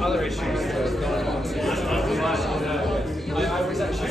Other issues going on. I was actually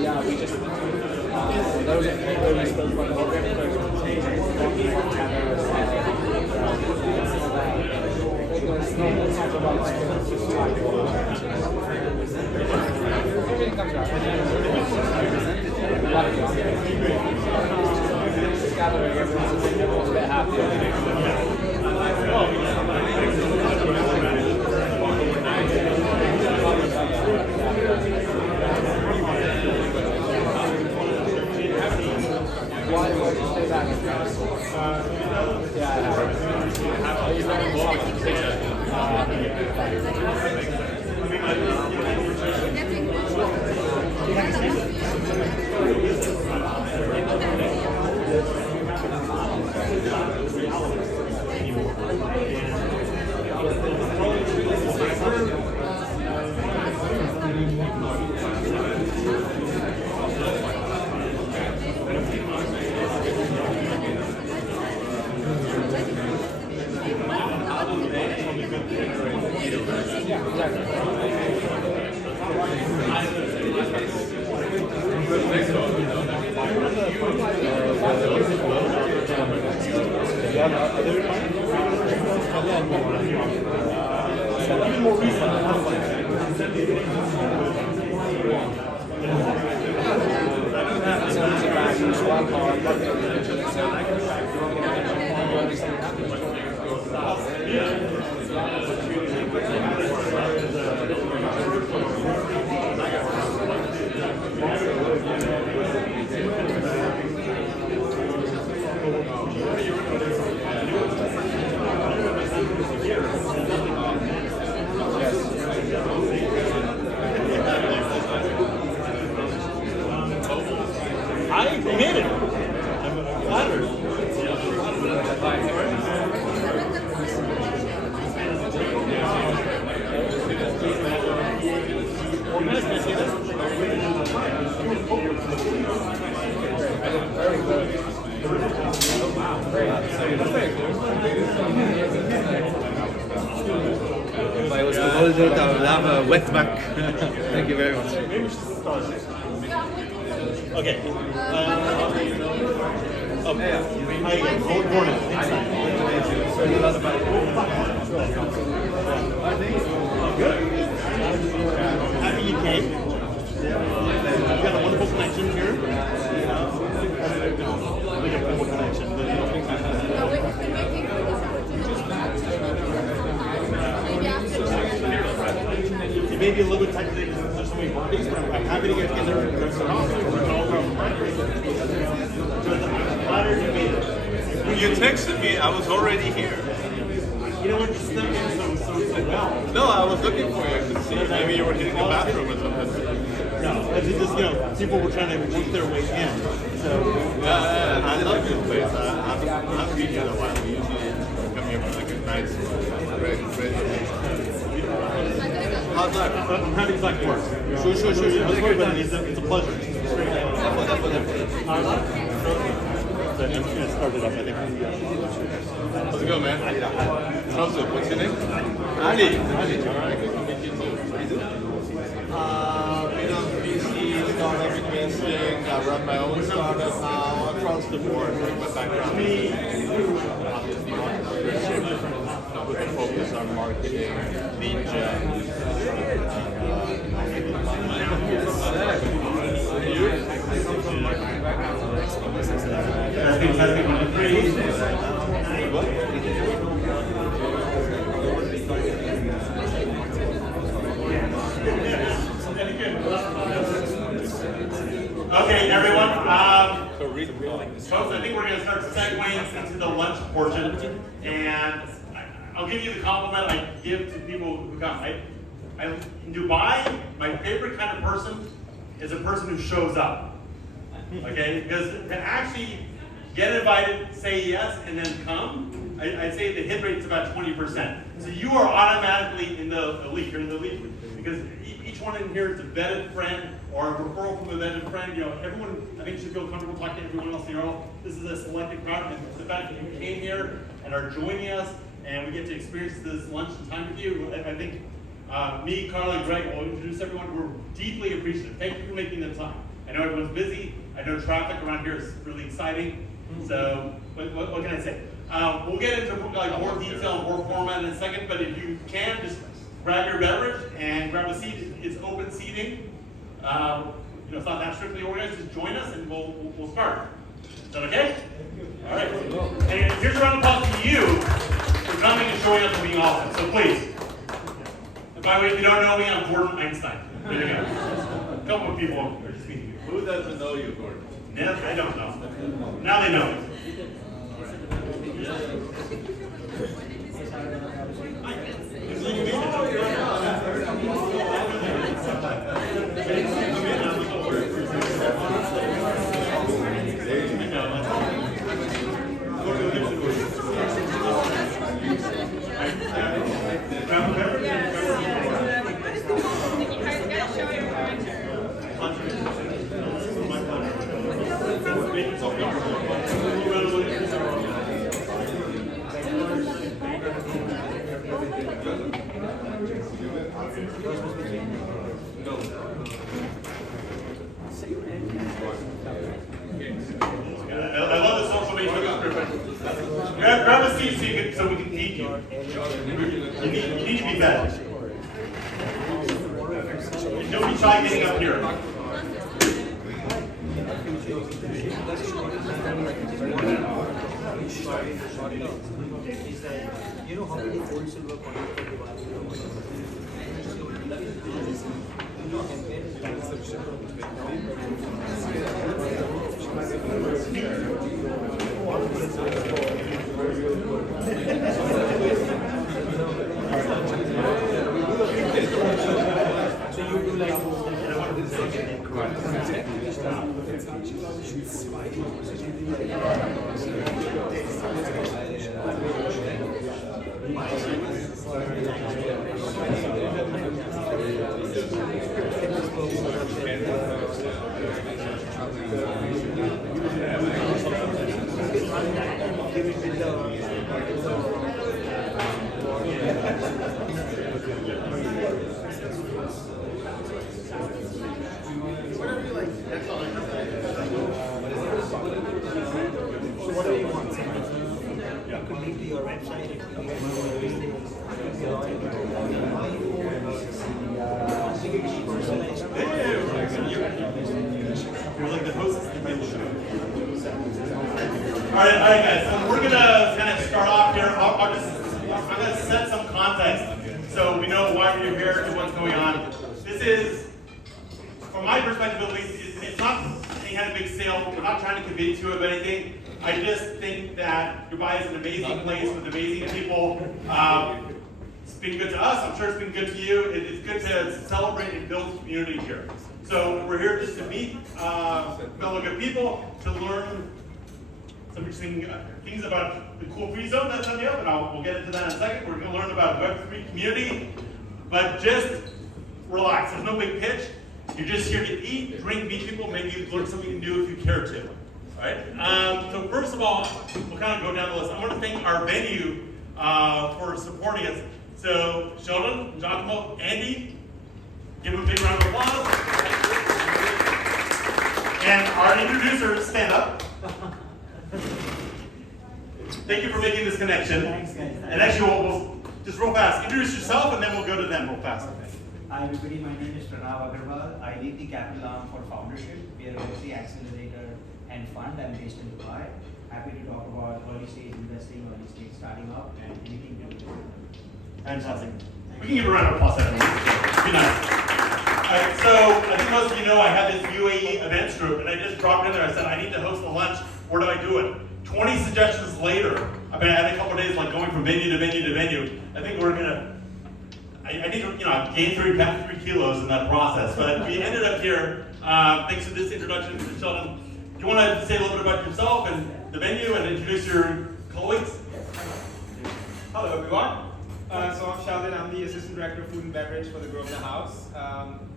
yeah, we just there was a point where we spoke about the whole everything comes out. Gathering, everyone's a bit happy. Why did you stay back in France? I made it. I'm flattered. If I was to hold it, I would have a wet back. Thank you very much. Okay. Hi, Gordon Einstein. Good. Happy you came. You've got a wonderful connection here. Wonderful connection. It may be a little bit tight today because there's so many parties, but I'm happy to get together and drink some coffee. When you texted me, I was already here. You know what? You stepped in so well. No, I was looking for you. I could see. Maybe you were hitting the bathroom or something. No, it's just, people were trying to work their way in. Yeah, I love this place. I've been here a while. We usually come here for like a nice break. How's life? I'm having back to work. Sure. It's a pleasure. So I'm just gonna start it up, I think. How's it going, man? How's it? What's your name? Ali. All right, good to meet you too. Been on VC, startup investing. I run my own startup now across the board. Like my background is obviously entrepreneurship with a focus on marketing, lead gen. Okay, everyone. Folks, I think we're going to start segueing into the lunch portion, and I'll give you the compliment I give to people who come. In Dubai, my favorite kind of person is a person who shows up. Okay, because to actually get invited, say yes, and then come, I'd say the hit rate is about 20%. So you are automatically in the elite. You're in the elite because each one in here is a vetted friend or a referral from a vetted friend. You know, everyone I think should feel comfortable talking to everyone else. This is a selected crowd, and the fact that you came here and are joining us, and we get to experience this lunch and time with you. I think me, Carly, Greg will introduce everyone. We're deeply appreciative. Thank you for making the time. I know everyone's busy. I know traffic around here is really exciting. So, what can I say? We'll get into more detail and more format in a second, but if you can, just grab your beverage and grab a seat. It's open seating. It's not that strictly organized. Just join us and we'll start. Is that okay? All right. And here's a round of applause to you for coming and showing up and being awesome. So please. And by the way, if you don't know me, I'm Gordon Einstein. There you go. A couple of people are just meeting you. Who doesn't know you, Gordon? No, I don't know. Now they know. I love the social media. Grab a seat so we can teach you. You need to be better. And don't be shy getting up here. You know how many gold silver coins for so you do like whatever you want. You could leave to your website. You're like the host of the show. All right, guys. So we're gonna kind of start off here. I'm gonna set some context so we know why we're here and what's going on. This is, from my perspective at least, it's not any kind of big sale. We're not trying to convince you of anything. I just think that Dubai is an amazing place with amazing people. It's been good to us. I'm sure it's been good to you. It's good to celebrate and build community here. So we're here just to meet fellow good people, to learn some interesting things about the cool free zone that's coming up, and we'll get into that in a second. We're going to learn about Web3 community, but just relax. There's no big pitch. You're just here to eat, drink, meet people, maybe learn something new if you care to. All right? So first of all, we'll kind of go down the list. I want to thank our venue for supporting us. So Sheldon, Giacomo, Andy, give them a big round of applause. And our introducers, stand up. Thank you for making this connection. Thanks, guys. And actually, we'll just real fast, introduce yourself and then we'll go to them real fast. Hi everybody, my name is Pranav Agarwal. I lead the capital arm for Foundership. We are a Web3 accelerator and fund. I'm based in Dubai. Happy to talk about early stage investing, early stage starting up, and anything to do with it. Fantastic. We can give a round of applause, everyone. Be nice. All right, so I think most of you know I have this UAE events group, and I just dropped in there. I said, I need to host a lunch. Where do I do it? 20 suggestions later, I've been had a couple of days like going from venue to venue to venue. I think we're gonna, I need to, gain 3 kilos in that process. But we ended up here, thanks to this introduction to Sheldon. Do you want to say a little bit about yourself and the venue and introduce your colleagues? Hello everyone. So I'm Sheldon, I'm the Assistant Director of Food and Beverage for the Grosvenor House.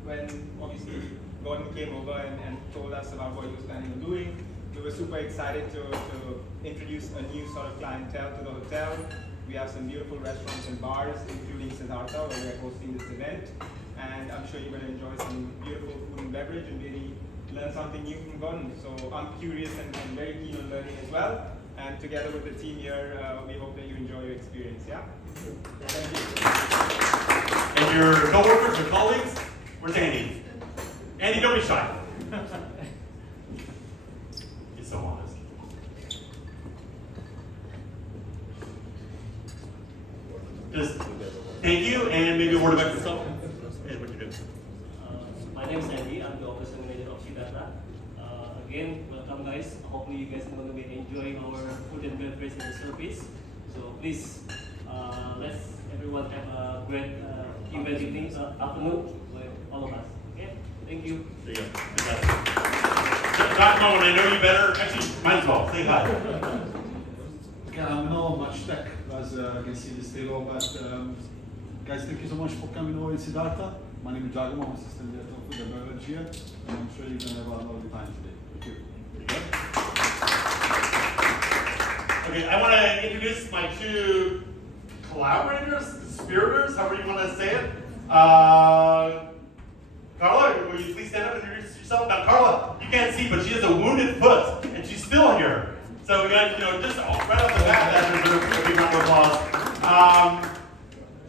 When obviously Gordon came over and told us about what he was planning on doing, we were super excited to introduce a new sort of clientele to the hotel. We have some beautiful restaurants and bars, including Siddhartha, where we're hosting this event. And I'm sure you're going to enjoy some beautiful food and beverage and really learn something new from Gordon. So I'm curious and very keen on learning as well. And together with the team here, we hope that you enjoy your experience. Yeah? Thank you. And your coworkers or colleagues? Where's Andy? Andy, don't be shy. He's so honest. Just thank you, and maybe a word about yourself and what you do. My name is Andy. I'm the operation manager of Siddhartha. Again, welcome guys. Hopefully you guys are going to be enjoying our food and beverage and service. So please, let's everyone have a great evening afternoon with all of us. Okay? Thank you. There you go. Giacomo, when I know you better, actually, might as well. Say hi. Okay, I'm not much tech, as you can see this table, but guys, thank you so much for coming over in Siddhartha. My name is Giacomo, I'm assistant director of food and beverage here, and I'm sure you're going to have a lovely time today. Thank you. Okay, I want to introduce my 2 collaborators, conspirators, however you want to say it. Carla, will you please stand up and introduce yourself? Now, Carla, you can't see, but she has a wounded foot, and she's still here. So we got, just right off the bat, that deserves a big round of applause.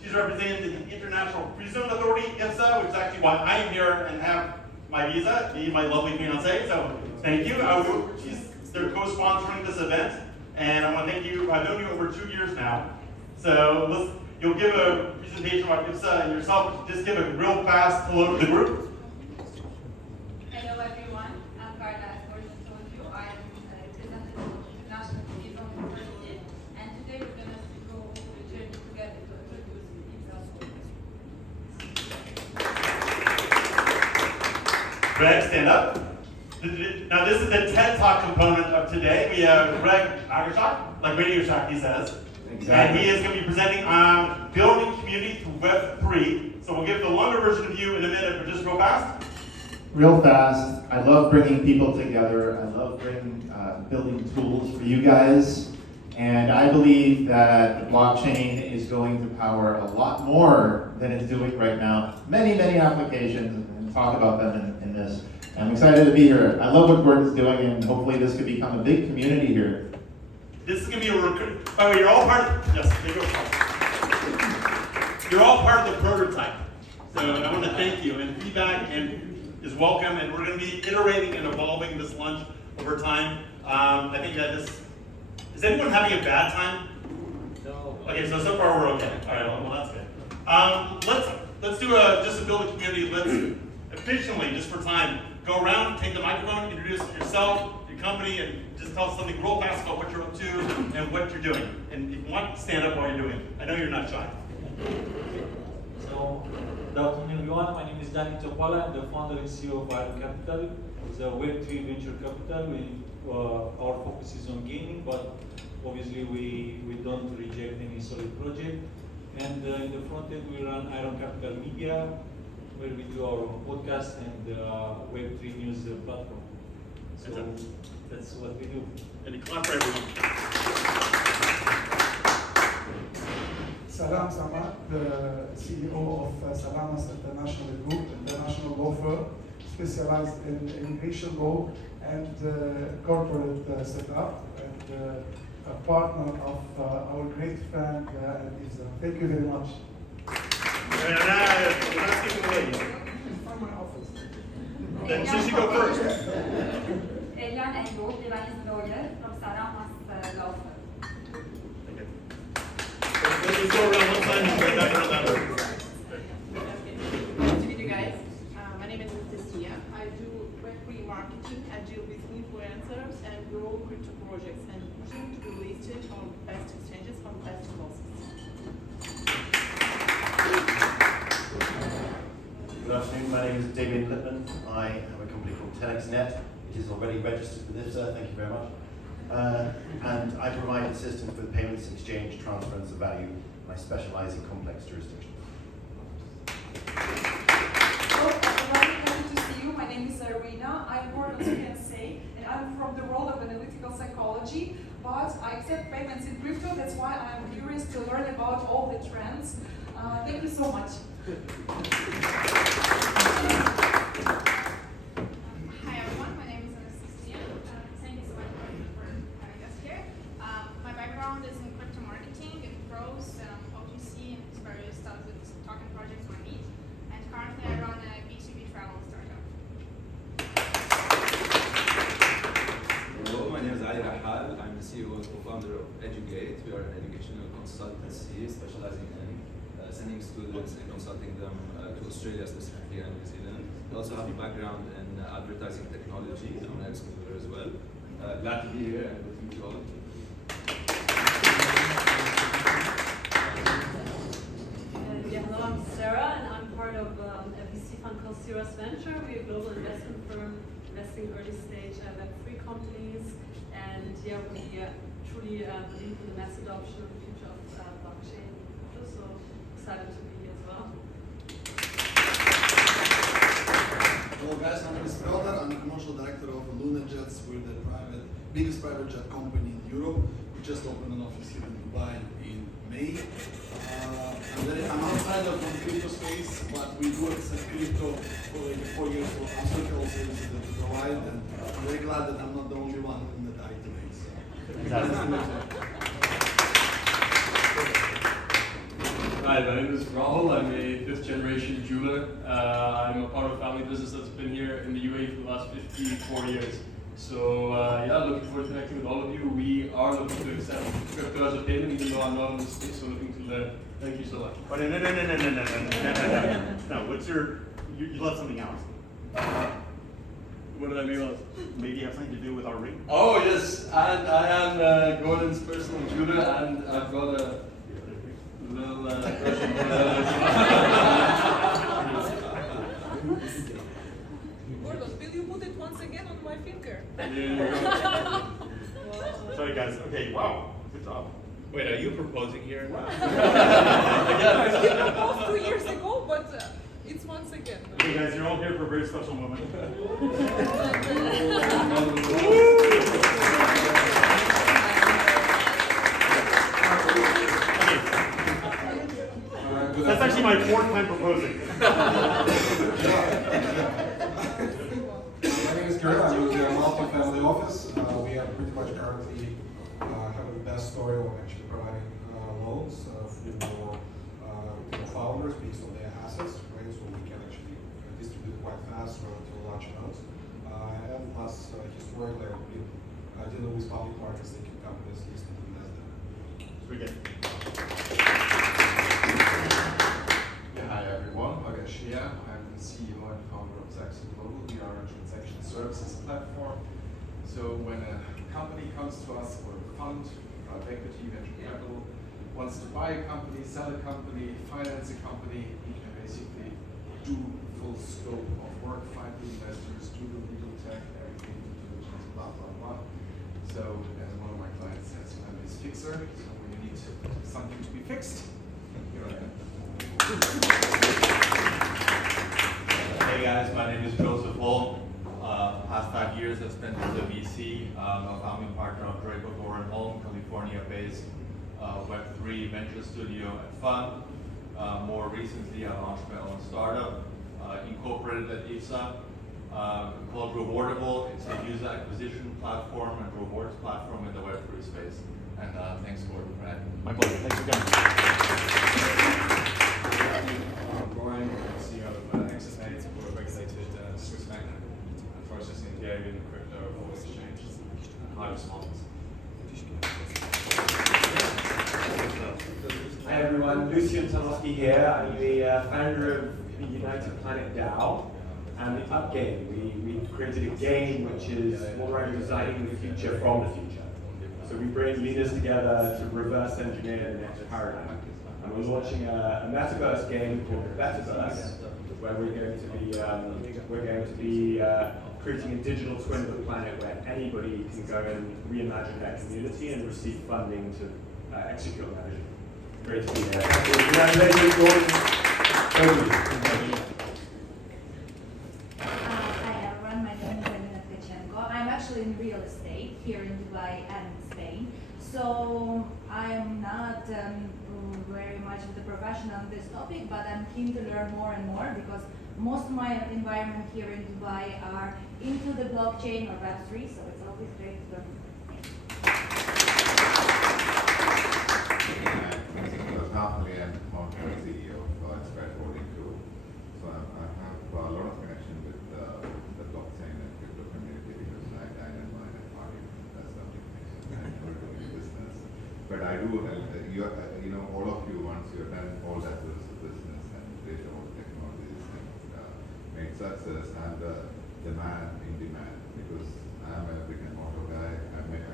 She's representing the International Free Zone Authority, IFSA, which is actually why I'm here and have my visa, me and my lovely fiance. So thank you. They're co-sponsoring this event, and I want to thank you. I've known you over 2 years now. So you'll give a presentation about IFSA and yourself. Just give a real fast hello to the group. Hello everyone, I'm Carla, as Gordon told you. I'm representative of the International Free Zone Authority, and today we're going to go on the journey together to introduce IFSA. Greg, stand up. Now this is the TED Talk component of today. We have Greg Magarshak, like Radio Shack he says. Exactly. And he is going to be presenting on building community through Web3. So we'll give the longer version of you in a minute, but just real fast. Real fast. I love bringing people together. I love building tools for you guys. And I believe that blockchain is going to power a lot more than it's doing right now. Many, many applications, and talk about them in this. I'm excited to be here. I love what Gordon's doing, and hopefully this could become a big community here. This is going to be a recruit. By the way, you're all part of, yes, there you go. You're all part of the prototype. So I want to thank you, and feedback is welcome, and we're going to be iterating and evolving this lunch over time. I think that is anyone having a bad time? No. Okay, so far we're okay. All right, well that's good. Let's do just to build a community. Let's efficiently, just for time, go around, take the microphone, introduce yourself, your company, and just tell us something real fast about what you're up to and what you're doing. And if you want, stand up while you're doing it. I know you're not shy. So, good afternoon everyone. My name is Danny Topala. I'm the founder and CEO of Iron Capital. It's a Web3 venture capital. Our focus is on gaming, but obviously we don't reject any solid project. And in the front end, we run Iron Capital Media, where we do our own podcast and Web3 news platform. So that's what we do. And a clap for everyone. Salam Samad, the CEO of Salamas International Group, international law firm specialized in immigration law and corporate setup, and a partner of our great friend Isa. Thank you very much. We're not skipping away. From my office. Then Shishi go first. Elian Endo, Lebanese lawyer from Salamas Law Firm. Let's go around one time and go back around that way. Nice to meet you guys. My name is Tessia. I do Web3 marketing. I deal with influencers and grow crypto projects and pushing to be listed on best exchanges on best courses. Good afternoon, my name is Damien Lippman. I have a company called 10xNet. It is already registered with IFSA, thank you very much. And I provide assistance with payments, exchange, transference of value, and I specialize in complex jurisdictions. Hello everybody, happy to see you. My name is Arina. I'm born as you can say, and I'm from the world of analytical psychology, but I accept payments in crypto. That's why I'm curious to learn about all the trends. Thank you so much. Hi everyone, my name is Anastasia. Thank you so much for having us here. My background is in crypto marketing, in pros, OTC, and various stuff with token projects I meet. And currently I run a B2B travel startup. Hello, my name is Ali Rahal. I'm the CEO and co-founder of Educate. We are an educational consultancy specializing in sending students and consulting them to Australia specifically and New Zealand. We also have a background in advertising technology. I'm an ex-computer as well. Glad to be here and with you all. Hello, I'm Sarah, and I'm part of a VC fund called Cirrus Venture. We're a global investment firm investing early stage Web3 companies, and we truly believe in the mass adoption of the future of blockchain. So excited to be here as well. Hello guys, my name is Piotr. I'm the commercial director of Luna Jets. We're the biggest private jet company in Europe. We just opened an office here in Dubai in May. I'm outside of the crypto space, but we do accept crypto for like 4 years for all services that we provide, and I'm very glad that I'm not the only one in the die today. So. Hi, my name is Rahul. I'm a fifth generation jeweler. I'm a part of a family business that's been here in the UAE for the last 54 years. So yeah, looking forward to connecting with all of you. We are looking to accept crypto as a payment, even though I'm not in the space, so looking to learn. Thank you so much. Oh, no. No, what's your, you left something out. What did I leave out? Maybe you have something to do with our ring? Oh yes, and I am Gordon's personal jeweler, and I've got a little Russian Gordon, will you put it once again on my finger? Yeah. Sorry guys, okay, wow, good job. Wait, are you proposing here? He proposed 2 years ago, but it's once again. Okay guys, you're all here for a very special moment. That's actually my fourth time proposing. My name is Kirill. I'm with the multi-family office. We are pretty much currently have the best story of actually providing loans for founders based on their assets, right? So we can actually distribute quite fast relatively large amounts. And plus, historically, I've been dealing with public markets, thinking companies listed in NASDAQ. Very good. Hi everyone, Magarshak. I'm the CEO and founder of Saxon Global. We are a transaction services platform. So when a company comes to us, or a fund, private equity, venture capital, wants to buy a company, sell a company, finance a company, he can basically do full scope of work, find the investors, do the legal tech, everything, due diligence, blah, blah, blah. So as one of my clients says, I'm his fixer, so when you need something to be fixed, here I am. Hey guys, my name is Joseph Hall. Past 5 years I've spent with the VC. I'm a founding partner of Draper Gordon California-based Web3 venture studio at Fund. More recently, I launched my own startup, incorporated at IFSA, called Rewardable. It's a user acquisition platform and rewards platform in the Web3 space. And thanks, Gordon, for having me. My pleasure. Thanks for coming. Brian, CEO of Exastate. We're a regulated Swiss bank processing gaming, crypto, all exchanges, high response. Hi everyone, Lucian Tanowski here. I'm the founder of the United Planet DAO and the Up Game. We created a game which is all around designing the future from the future. So we bring leaders together to reverse engineer the next paradigm. And we're launching a metaverse game called the Metaverse, where we're going to be creating a digital twin of the planet where anybody can go and reimagine their community and receive funding to execute on that vision. Great to be here. Congratulations, Gordon. Hi everyone, my name is Alina Tkachenko. I'm actually in real estate here in Dubai and Spain. So I'm not very much of the professional on this topic, but I'm keen to learn more and more because most of my environment here in Dubai are into the blockchain or Web3, so it's always great to learn. Personally, I'm founder and CEO of Inspired Holding Group. So I have a lot of connection with the blockchain and crypto community because I dine and wine and party. That's something I'm never doing business. But I do help, you know, all of you, once you're done all that business and create all technologies and make success, I'm the man in demand because I'm a brick and mortar guy. I make a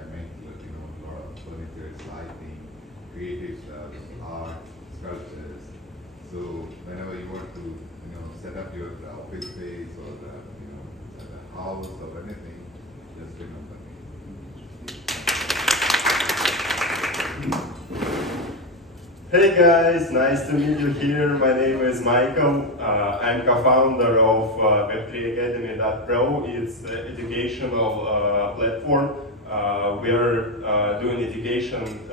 lot of furniture, lighting, creative stuff, art, sculptures. So whenever you want to, set up your office space or the house or anything, just remember me. Hey guys, nice to meet you here. My name is Michael. I'm co-founder of Web3Academy.pro. It's an educational platform. We're doing education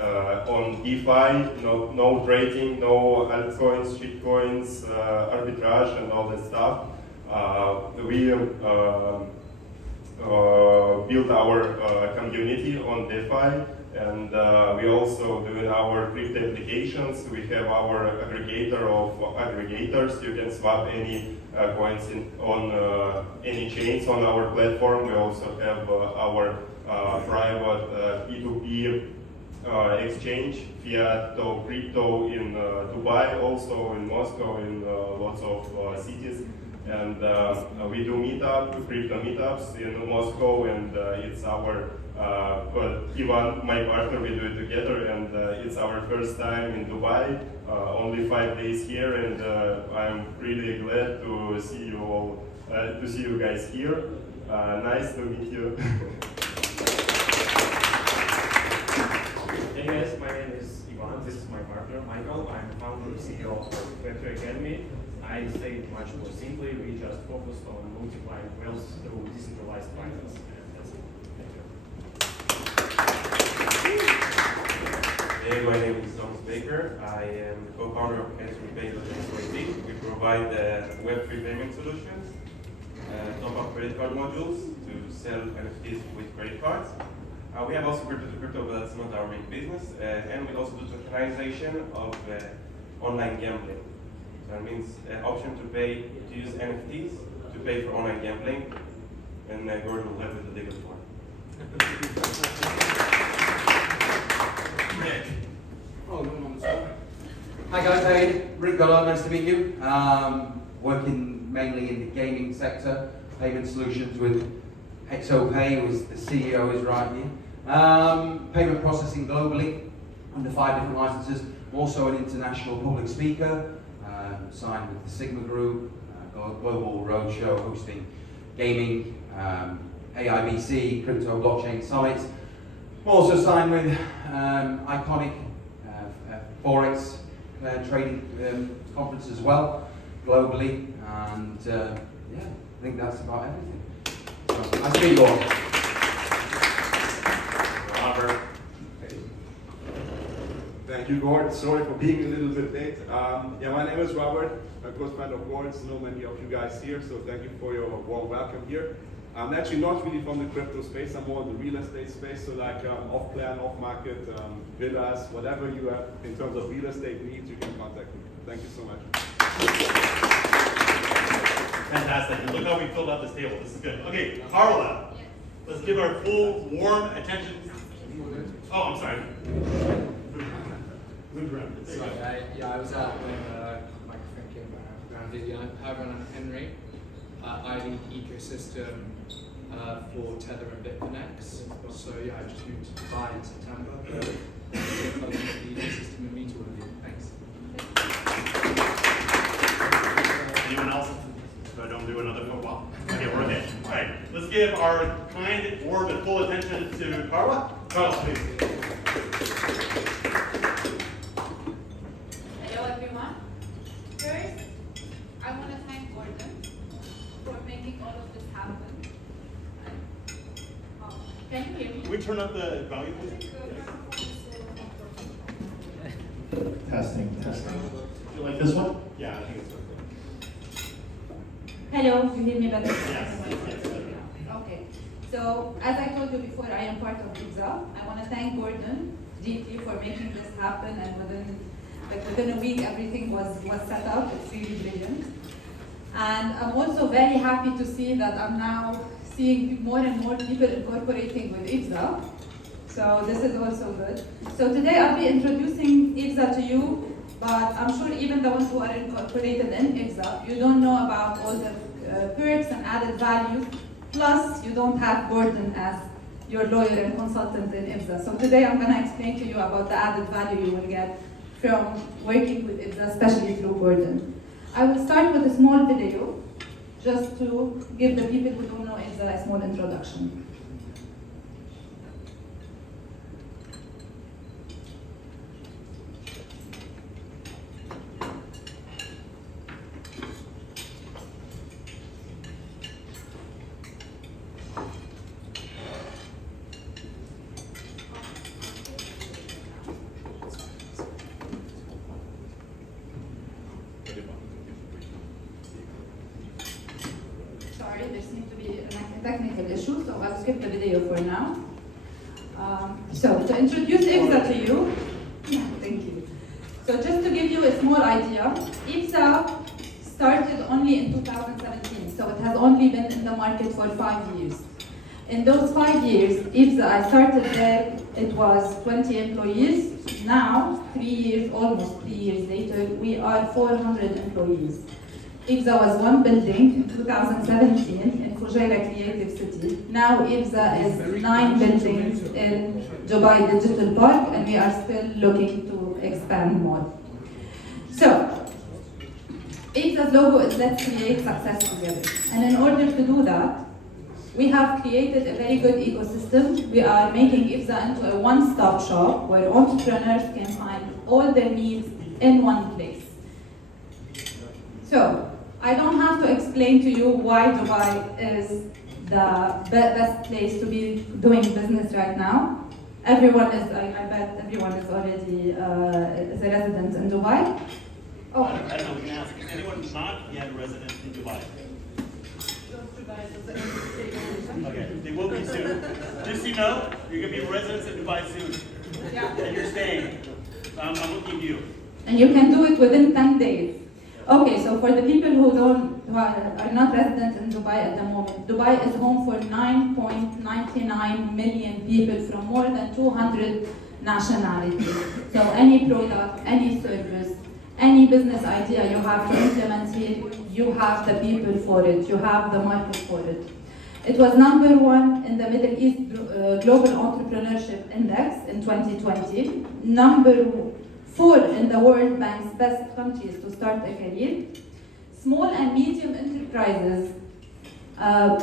on DeFi, no trading, no altcoins, shitcoins, arbitrage, and all that stuff. We build our community on DeFi, and we also doing our crypto applications. We have our aggregator of aggregators. You can swap any coins on any chains on our platform. We also have our private P2P exchange, fiat to crypto in Dubai, also in Moscow, in lots of cities. And we do crypto meetups in Moscow, and it's our, Ivan, my partner, we do it together, and it's our first time in Dubai, only 5 days here, and I'm really glad to see you all, to see you guys here. Nice to meet you. Hey guys, my name is Ivan. This is my partner, Michael. I'm the founder and CEO of Web3 Academy. I say it much more simply. We just focus on multiplying wealth through decentralized finance. And that's it. Thank you. Hey, my name is Thomas Baker. I am the co-founder of Pay.SYD. We provide Web3 payment solutions, top-up credit card modules to sell NFTs with credit cards. We have also crypto, but that's not our main business. And we also do tokenization of online gambling. So that means option to use NFTs to pay for online gambling. And Gordon will have the legal one. Rick. Hi guys, hey, Rick Goddard, nice to meet you. Working mainly in the gaming sector, payment solutions with XOPay, who is the CEO is right here. Payment processing globally. under 5 different licenses. I'm also an international public speaker, signed with the Sigma Group, global roadshow hosting gaming, AIBC, crypto blockchain summits. I'm also signed with iconic Forex trading conference as well, globally, and yeah, I think that's about everything. So, nice to meet you all. Robert. Thank you, Gordon. Sorry for being a little bit late. Yeah, my name is Robert. I'm a close friend of Gordon's. I know many of you guys here, so thank you for your warm welcome here. I'm actually not really from the crypto space. I'm more in the real estate space, so like off-plan, off-market, villas, whatever you have in terms of real estate needs, you can contact me. Thank you so much. Fantastic. And look how we filled out this table. This is good. Okay, Carla. Let's give our full warm attention. Oh, I'm sorry. Move around. Sorry, I was out when microphone came around video. I'm Pavan Henry. I lead ecosystem for Tether and Bitfinex. So yeah, I just moved to Dubai in September. The ecosystem and meet all of you. Thanks. Anyone else? So I don't do another football. Okay, we're okay. All right, let's give our kind, warm, and full attention to Carla. Carla, please. Hello everyone. First, I want to thank Gordon for making all of this happen. Can you hear me? Can we turn up the volume, please? Testing. You like this one? Yeah, I think it's okay. Hello, you hear me better? Yes. Okay. So, as I told you before, I am part of IBSA. I want to thank Gordon deeply for making this happen, and within a week everything was set up. It's really brilliant. And I'm also very happy to see that I'm now seeing more and more people incorporating with IBSA. So this is also good. So today I'll be introducing IBSA to you, but I'm sure even the ones who are incorporated in IBSA, you don't know about all the perks and added values. Plus, you don't have Gordon as your lawyer and consultant in IBSA. So today I'm going to explain to you about the added value you will get from working with IBSA, especially through Gordon. I will start with a small video, just to give the people who don't know IBSA a small introduction. Sorry, there seems to be a technical issue, so I'll skip the video for now. So to introduce IBSA to you, thank you. So just to give you a small idea, IBSA started only in 2017, so it has only been in the market for 5 years. In those 5 years, IBSA, I started there, it was 20 employees. Now, almost 3 years later, we are 400 employees. IBSA was one building in 2017 in Fujairah Creative City. Now IBSA is 9 buildings in Dubai Digital Park, and we are still looking to expand more. So, IBSA's logo is Let's Create Success Together. And in order to do that, we have created a very good ecosystem. We are making IBSA into a one-stop shop where entrepreneurs can find all their needs in one place. So, I don't have to explain to you why Dubai is the best place to be doing business right now. Everyone is, I bet everyone is already is a resident in Dubai. Oh. I don't know, we can ask. Is anyone not yet a resident in Dubai? Okay, they will be soon. Just so you know, you're going to be residents in Dubai soon. Yeah. And you're staying. So I'm looking at you. And you can do it within 10 days. Okay, so for the people who are not resident in Dubai at the moment, Dubai is home for 9.99 million people from more than 200 nationalities. So any product, any service, any business idea you have to implement here, you have the people for it, you have the market for it. It was #1 in the Middle East Global Entrepreneurship Index in 2020, #4 in the World Bank's best countries to start a career. Small and medium enterprises are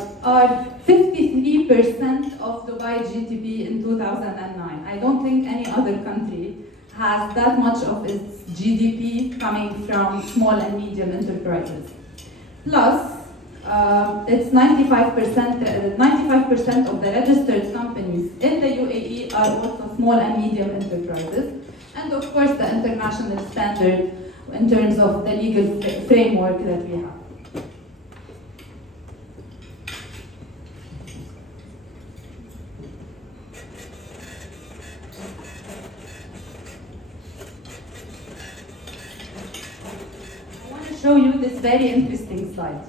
53% of Dubai GDP in 2009. I don't think any other country has that much of its GDP coming from small and medium enterprises. Plus, it's 95% of the registered companies in the UAE are also small and medium enterprises. And of course, the international standard in terms of the legal framework that we have. I want to show you this very interesting slide.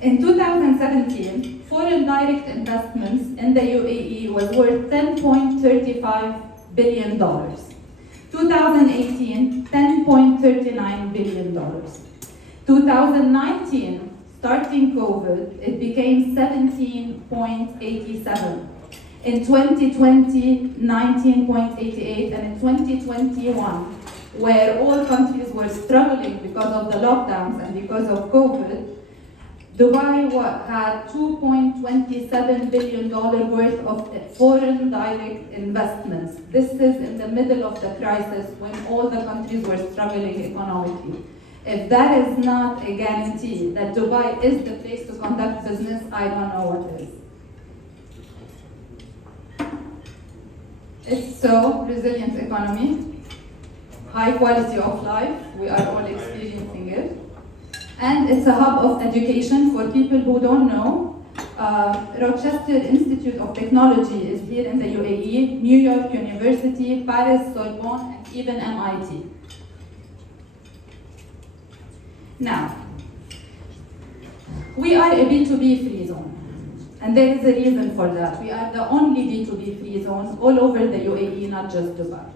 In 2017, foreign direct investments in the UAE was worth $10.35 billion. 2018, $10.39 billion. 2019, starting COVID, it became 17.87. In 2020, 19.88, and in 2021, where all countries were struggling because of the lockdowns and because of COVID, Dubai had $2.27 billion worth of foreign direct investments. This is in the middle of the crisis when all the countries were struggling economically. If that is not a guarantee that Dubai is the place to conduct business, I don't know what is. It's so resilient economy, high quality of life, we are all experiencing it. And it's a hub of education for people who don't know. Rochester Institute of Technology is here in the UAE, New York University, Paris, Sorbonne, and even MIT. Now, we are a B2B free zone. And there is a reason for that. We are the only B2B free zone all over the UAE, not just Dubai.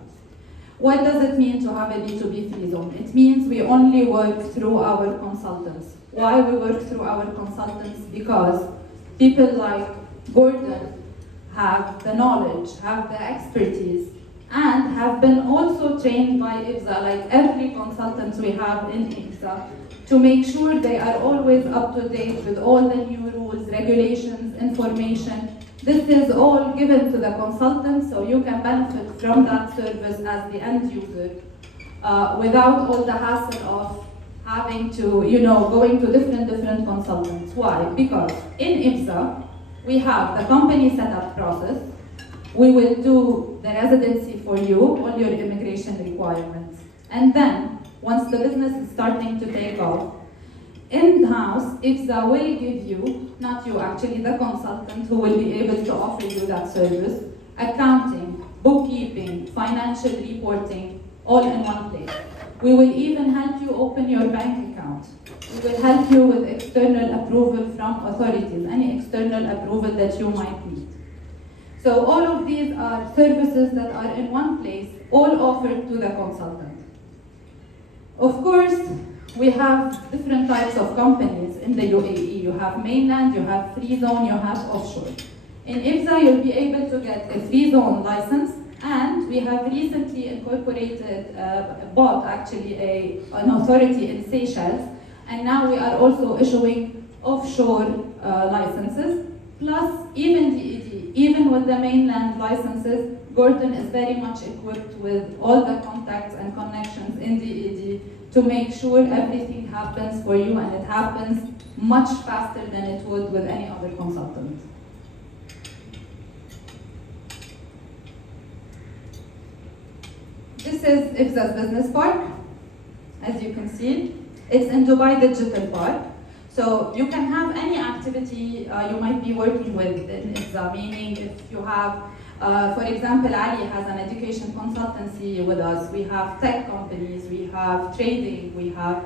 What does it mean to have a B2B free zone? It means we only work through our consultants. Why we work through our consultants? Because people like Gordon have the knowledge, have the expertise, and have been also trained by IBSA, like every consultant we have in IBSA, to make sure they are always up to date with all the new rules, regulations, information. This is all given to the consultant, so you can benefit from that service as the end user without all the hassle of having to, going to different consultants. Why? Because in IBSA, we have the company setup process. We will do the residency for you, all your immigration requirements. And then, once the business is starting to take off, in-house, IBSA will give you, not you actually, the consultant who will be able to offer you that service, accounting, bookkeeping, financial reporting, all in one place. We will even help you open your bank account. We will help you with external approval from authorities, any external approval that you might need. So all of these are services that are in one place, all offered to the consultant. Of course, we have different types of companies in the UAE. You have mainland, you have free zone, you have offshore. In IBSA, you'll be able to get a free zone license, and we have recently bought actually an authority in Seychelles, and now we are also issuing offshore licenses, plus even DED. Even with the mainland licenses, Gordon is very much equipped with all the contacts and connections in DED to make sure everything happens for you, and it happens much faster than it would with any other consultant. This is IBSA's business park. As you can see, it's in Dubai Digital Park. So you can have any activity you might be working with in IBSA, meaning if you have, for example, Ali has an education consultancy with us. We have tech companies, we have trading, we have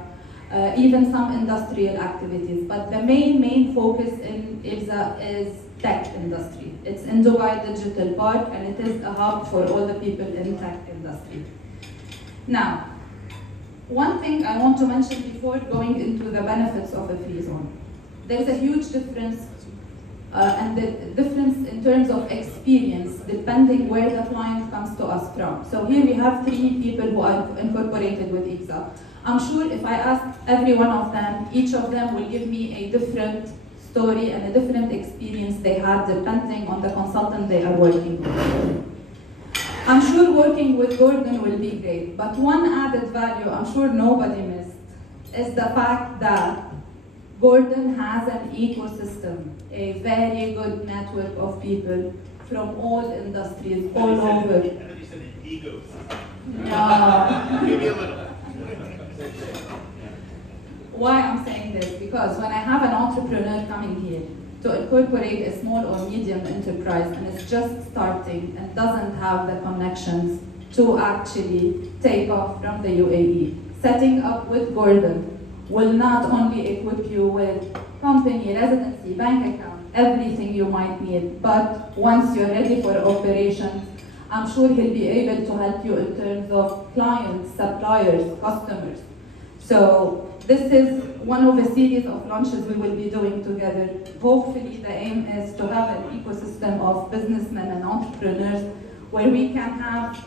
even some industrial activities. But the main focus in IBSA is tech industry. It's in Dubai Digital Park, and it is a hub for all the people in tech industry. Now, one thing I want to mention before going into the benefits of a free zone. There's a huge difference and the difference in terms of experience depending where the client comes to us from. So here we have 3 people who are incorporated with IBSA. I'm sure if I ask every one of them, each of them will give me a different story and a different experience they had depending on the consultant they are working with. I'm sure working with Gordon will be great, but one added value I'm sure nobody missed is the fact that Gordon has an ecosystem, a very good network of people from all industries, all over. I thought you said an ecosystem. No. Maybe a little. Why I'm saying this? Because when I have an entrepreneur coming here to incorporate a small or medium enterprise and is just starting and doesn't have the connections to actually take off from the UAE, setting up with Gordon will not only equip you with company, residency, bank account, everything you might need, but once you're ready for operations, I'm sure he'll be able to help you in terms of clients, suppliers, customers. So this is one of a series of launches we will be doing together. Hopefully the aim is to have an ecosystem of businessmen and entrepreneurs where we can have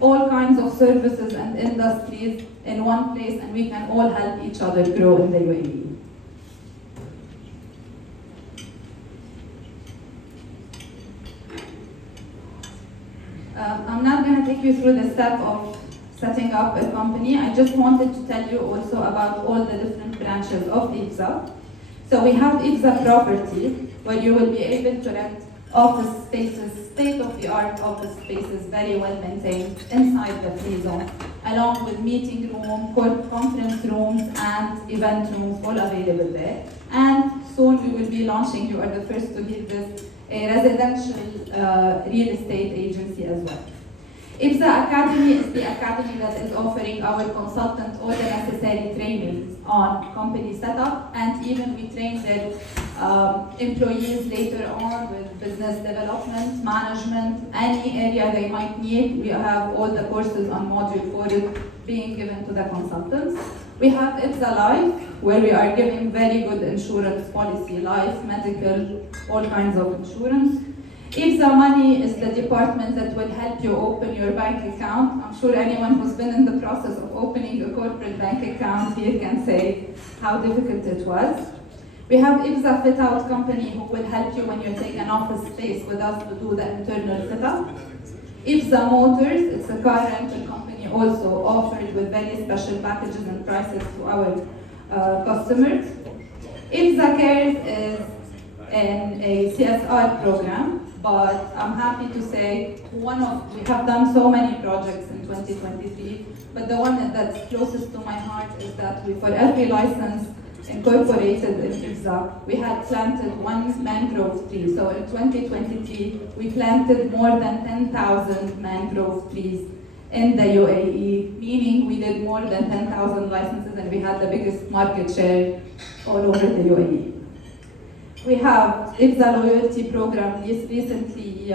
all kinds of services and industries in one place and we can all help each other grow in the UAE. I'm not going to take you through the step of setting up a company. I just wanted to tell you also about all the different branches of IBSA. So we have IBSA Property, where you will be able to rent office spaces, state-of-the-art office spaces, very well maintained inside the free zone, along with meeting room, conference rooms, and event rooms, all available there. And soon we will be launching, you are the first to hear this, a residential real estate agency as well. IBSA Academy is the academy that is offering our consultants all the necessary trainings on company setup, and even we train their employees later on with business development, management, any area they might need. We have all the courses on module for it being given to the consultants. We have IBSA Life, where we are giving very good insurance policy, life, medical, all kinds of insurance. IBSA Money is the department that will help you open your bank account. I'm sure anyone who's been in the process of opening a corporate bank account here can say how difficult it was. We have IBSA Fit Out Company who will help you when you take an office space with us to do the internal fit out. IBSA Motors, it's a car rental company also offered with very special packages and prices to our customers. IBSA Cares is a CSR program, but I'm happy to say we have done so many projects in 2023, but the one that's closest to my heart is that we, for every license incorporated in IBSA, we had planted 1 mangrove tree. So in 2023, we planted more than 10,000 mangrove trees in the UAE, meaning we did more than 10,000 licenses and we had the biggest market share all over the UAE. We have IBSA loyalty program recently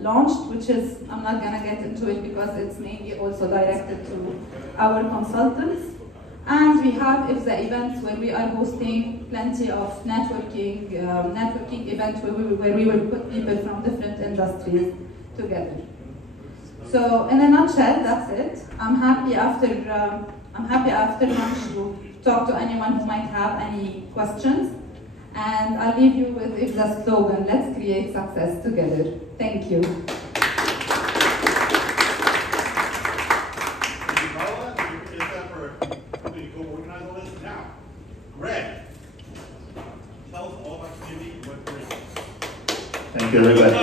launched, which is, I'm not going to get into it because it's mainly also directed to our consultants. And we have IBSA events where we are hosting plenty of networking events where we will put people from different industries together. So in a nutshell, that's it. I'm happy after lunch to talk to anyone who might have any questions. And I'll leave you with IBSA's slogan, let's create success together. Thank you. Thank you, everybody.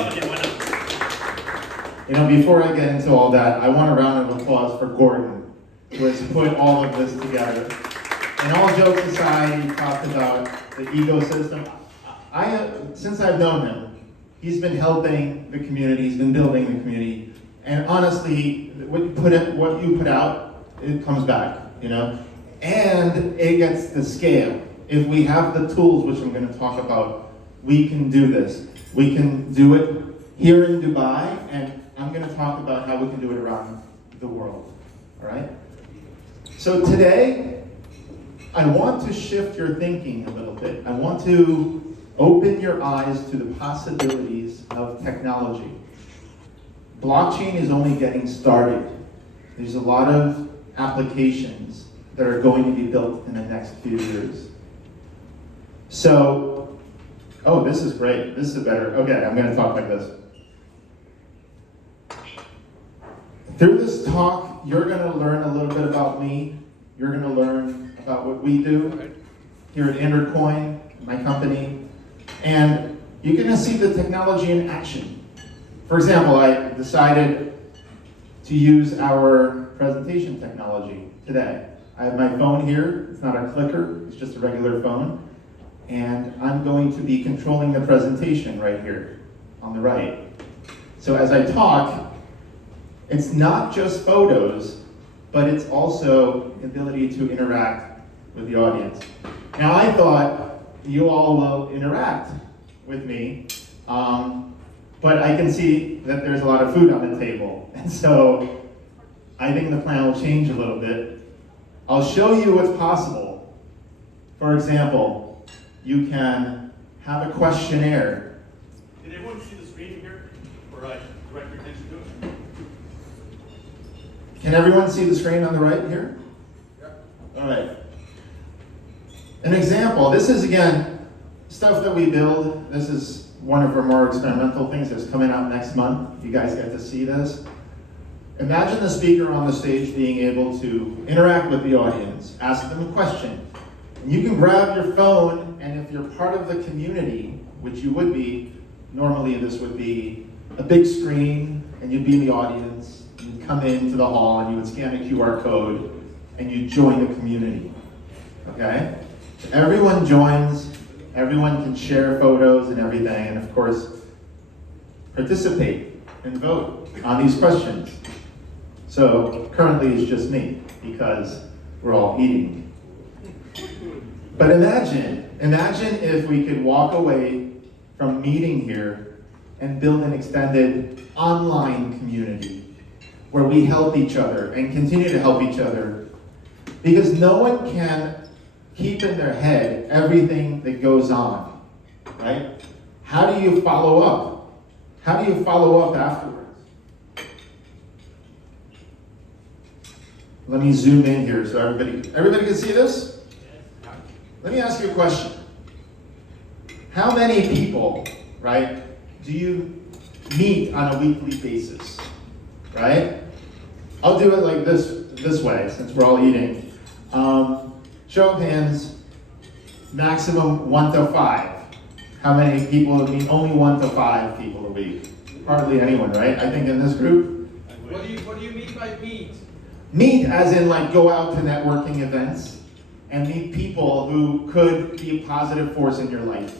You know, before I get into all that, I want a round of applause for Gordon, who has put all of this together. And all jokes aside, he talked about the ecosystem. Since I've known him, he's been helping the community, he's been building the community, and honestly, what you put out, it comes back, you know? And it gets the scale. If we have the tools, which I'm going to talk about, we can do this. We can do it here in Dubai, and I'm going to talk about how we can do it around the world, all right? So today, I want to shift your thinking a little bit. I want to Open your eyes to the possibilities of technology. Blockchain is only getting started. There's a lot of applications that are going to be built in the next few years. So, oh, this is great. This is better. Okay, I'm going to talk like this. Through this talk, you're going to learn a little bit about me. You're going to learn about what we do here at Intercoin, my company. And you're going to see the technology in action. For example, I decided to use our presentation technology today. I have my phone here. It's not a clicker. It's just a regular phone. And I'm going to be controlling the presentation right here on the right. So as I talk, it's not just photos, but it's also the ability to interact with the audience. Now I thought you all will interact with me, but I can see that there's a lot of food on the table. And so I think the plan will change a little bit. I'll show you what's possible. For example, you can have a questionnaire. Can everyone see the screen here? Or direct your attention to it? Can everyone see the screen on the right here? Yep. All right. An example, this is again, stuff that we build. This is one of our more experimental things that's coming out next month. You guys get to see this. Imagine the speaker on the stage being able to interact with the audience, ask them a question. And you can grab your phone, and if you're part of the community, which you would be, normally this would be a big screen, and you'd be in the audience, you'd come into the hall, and you would scan a QR code, and you'd join the community, okay? So everyone joins, everyone can share photos and everything, and of course, participate and vote on these questions. So currently it's just me, because we're all eating. But imagine if we could walk away from meeting here and build an extended online community where we help each other and continue to help each other, because no one can keep in their head everything that goes on, right? How do you follow up? How do you follow up afterwards? Let me zoom in here so everybody can see this? Let me ask you a question. How many people, right, do you meet on a weekly basis, right? I'll do it like this way, since we're all eating. Show of hands, maximum 1 to 5. How many people meet? Only 1 to 5 people a week. Hardly anyone, right? I think in this group. What do you mean by meet? Meet as in like go out to networking events and meet people who could be a positive force in your life.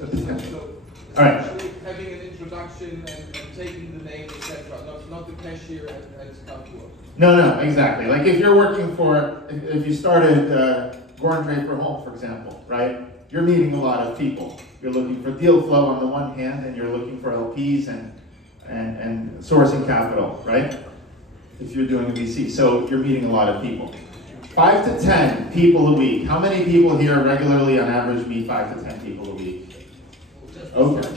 Okay. So all right. Having an introduction and taking the name, etc. Not the cashier at Carrefour. No, exactly. Like if you're working for, if you started Gordon Draper Home, for example, right? You're meeting a lot of people. You're looking for deal flow on the one hand, and you're looking for LPs and sourcing capital, right? If you're doing a VC. So you're meeting a lot of people. 5 to 10 people a week. How many people here regularly on average meet 5 to 10 people a week? Okay.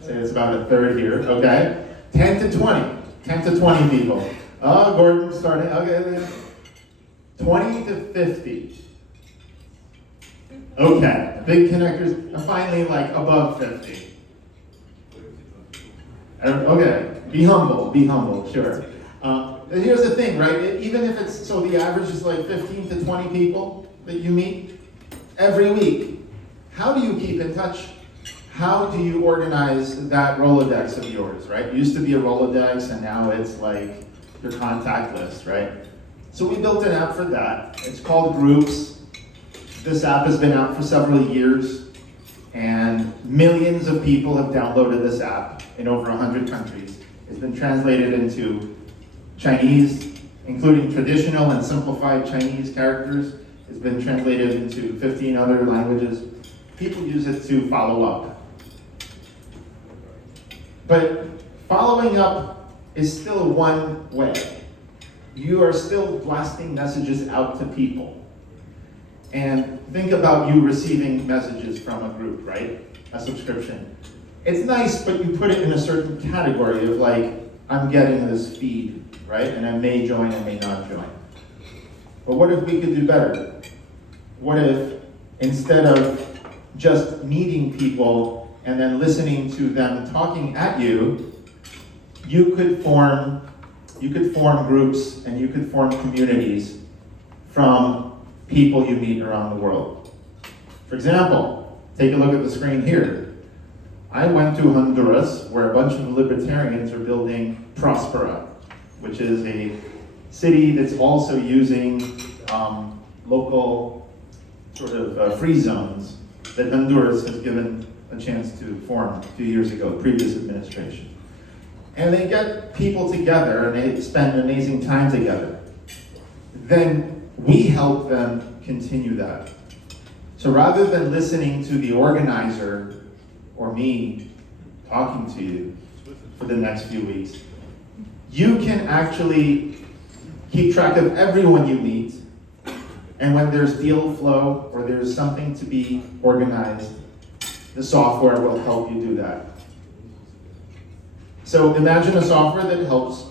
Say it's about a third here. Okay. 10 to 20. 10 to 20 people. Oh, Gordon starting. Okay. 20 to 50. Okay. Big connectors. And finally, like above 50. Okay. Be humble, sure. Here's the thing, right? Even if it's, so the average is like 15 to 20 people that you meet every week. How do you keep in touch? How do you organize that Rolodex of yours, right? It used to be a Rolodex, and now it's like your contact list, right? So we built an app for that. It's called Groups. This app has been out for several years, and millions of people have downloaded this app in over 100 countries. It's been translated into Chinese, including traditional and simplified Chinese characters. It's been translated into 15 other languages. People use it to follow up. But following up is still one way. You are still blasting messages out to people. And think about you receiving messages from a group, right? a subscription. It's nice, but you put it in a certain category of like, I'm getting this feed, right? And I may join, I may not join. But what if we could do better? What if instead of just meeting people and then listening to them talking at you, you could form groups and you could form communities from people you meet around the world. For example, take a look at the screen here. I went to Honduras, where a bunch of libertarians are building Prospera, which is a city that's also using local sort of free zones that Honduras has given a chance to form a few years ago, the previous administration. And they get people together and they spend amazing time together. Then we help them continue that. So rather than listening to the organizer or me talking to you for the next few weeks, you can actually keep track of everyone you meet, and when there's deal flow or there's something to be organized, the software will help you do that. So imagine a software that helps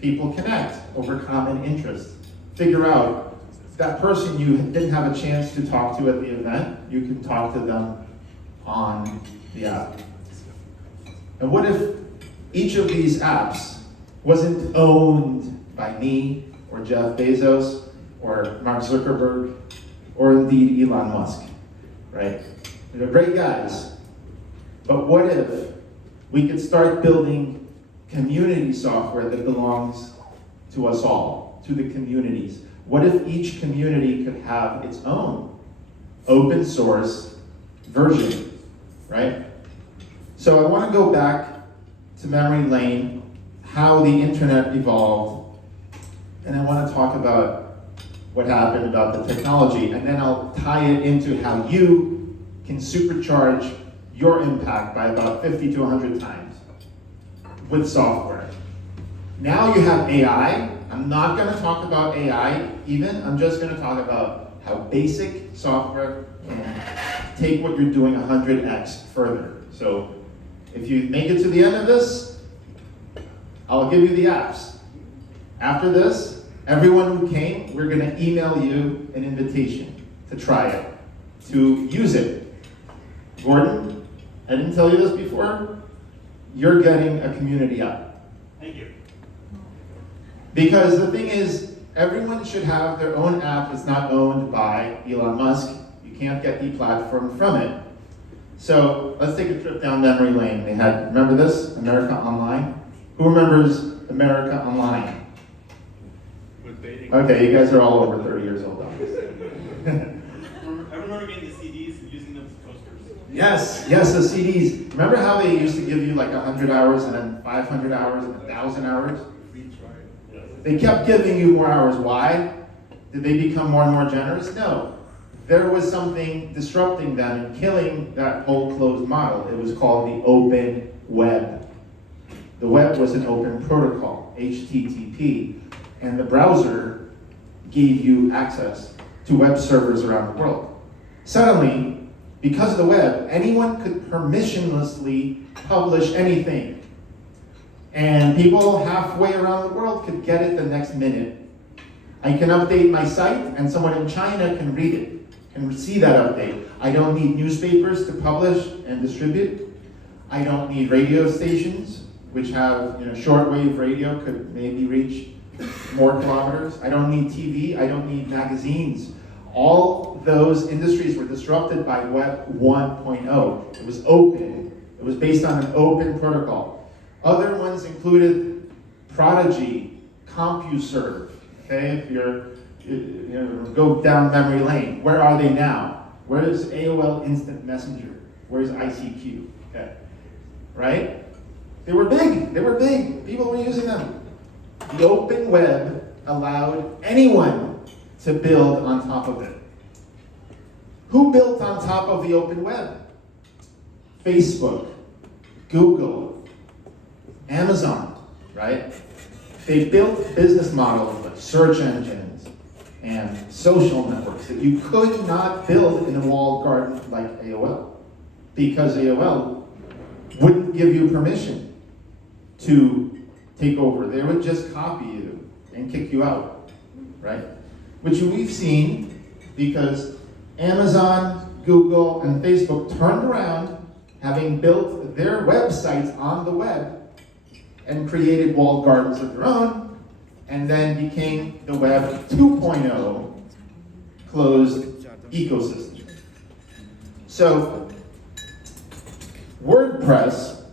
people connect over common interests. Figure out that person you didn't have a chance to talk to at the event, you can talk to them on the app. And what if each of these apps wasn't owned by me or Jeff Bezos or Mark Zuckerberg or indeed Elon Musk, right? They're great guys. But what if we could start building community software that belongs to us all, to the communities? What if each community could have its own open source version, right? So I want to go back to memory lane, how the internet evolved, and I want to talk about what happened about the technology, and then I'll tie it into how you can supercharge your impact by about 50 to 100 times with software. Now you have AI. I'm not going to talk about AI even. I'm just going to talk about how basic software can take what you're doing 100x further. So if you make it to the end of this, I'll give you the apps. After this, everyone who came, we're going to email you an invitation to try it, to use it. Gordon, I didn't tell you this before. You're getting a community app. Thank you. Because the thing is, everyone should have their own app that's not owned by Elon Musk. You can't get deplatformed from it. So let's take a trip down memory lane. They had, remember this? America Online? Who remembers America Online? Okay, you guys are all over 30 years old. I remember getting the CDs and using them as posters. Yes, the CDs. Remember how they used to give you like 100 hours and then 500 hours and 1,000 hours? They kept giving you more hours. Why? Did they become more and more generous? No. There was something disrupting them and killing that whole closed model. It was called the open web. The web was an open protocol, HTTP, and the browser gave you access to web servers around the world. Suddenly, because of the web, anyone could permissionlessly publish anything. And people halfway around the world could get it the next minute. I can update my site and someone in China can read it, can see that update. I don't need newspapers to publish and distribute. I don't need radio stations, which have, shortwave radio could maybe reach more kilometers. I don't need TV, I don't need magazines. All those industries were disrupted by Web 1.0. It was open. It was based on an open protocol. Other ones included Prodigy, CompuServe. Okay, if go down memory lane, where are they now? Where is AOL Instant Messenger? Where's ICQ? Okay, right? They were big. People were using them. The open web allowed anyone to build on top of it. Who built on top of the open web? Facebook, Google, Amazon, right? They built business models like search engines and social networks that you could not build in a walled garden like AOL. because AOL wouldn't give you permission to take over. They would just copy you and kick you out, right? Which we've seen because Amazon, Google, and Facebook turned around, having built their websites on the web, and created walled gardens of their own, and then became the Web 2.0 closed ecosystem. So, WordPress,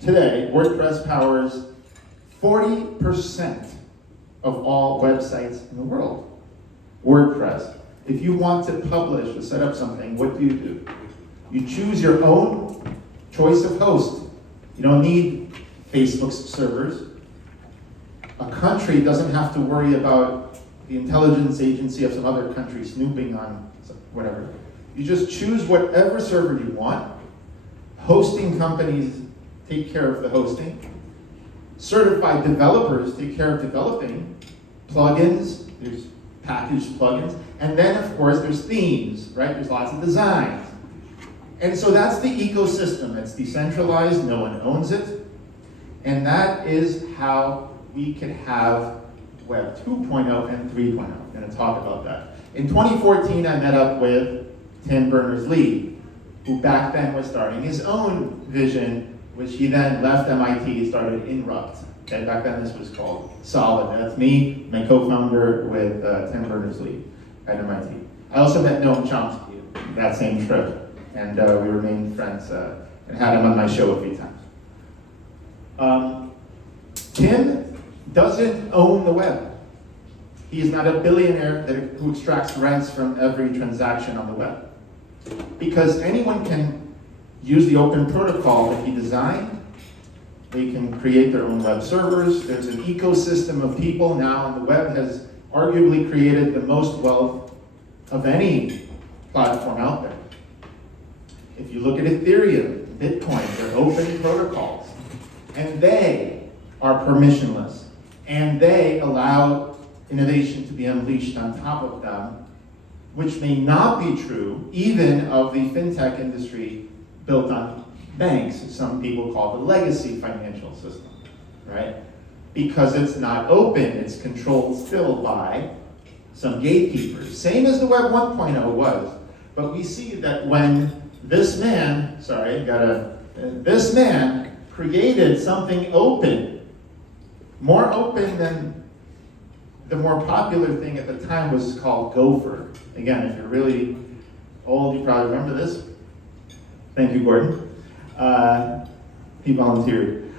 today, WordPress powers 40% of all websites in the world. WordPress. If you want to publish or set up something, what do? You choose your own choice of host. You don't need Facebook's servers. A country doesn't have to worry about the intelligence agency of some other country snooping on whatever. You just choose whatever server you want. Hosting companies take care of the hosting. Certified developers take care of developing. Plugins, there's packaged plugins. And then, of course, there's themes, right? There's lots of designs. And so that's the ecosystem. It's decentralized, no one owns it. And that is how we could have Web 2.0 and 3.0. I'm going to talk about that. In 2014, I met up with Tim Berners-Lee, who back then was starting his own vision, which he then left MIT, started Inrupt. Okay, back then this was called Solid. That's me, my co-founder with Tim Berners-Lee at MIT. I also met Noam Chomsky that same trip, and we remained friends and had him on my show a few times. Tim doesn't own the web. He is not a billionaire who extracts rents from every transaction on the web. Because anyone can use the open protocol that he designed. They can create their own web servers. There's an ecosystem of people now, and the web has arguably created the most wealth of any platform out there. If you look at Ethereum, Bitcoin, they're open protocols. And they are permissionless. And they allow innovation to be unleashed on top of them, which may not be true even of the fintech industry built on banks, some people call the legacy financial system, right? Because it's not open, it's controlled still by some gatekeepers. Same as the Web 1.0 was. But we see that when this man, this man created something open, more open than the more popular thing at the time was called Gopher. Again, if you're really old, you probably remember this. Thank you, Gordon. He volunteered.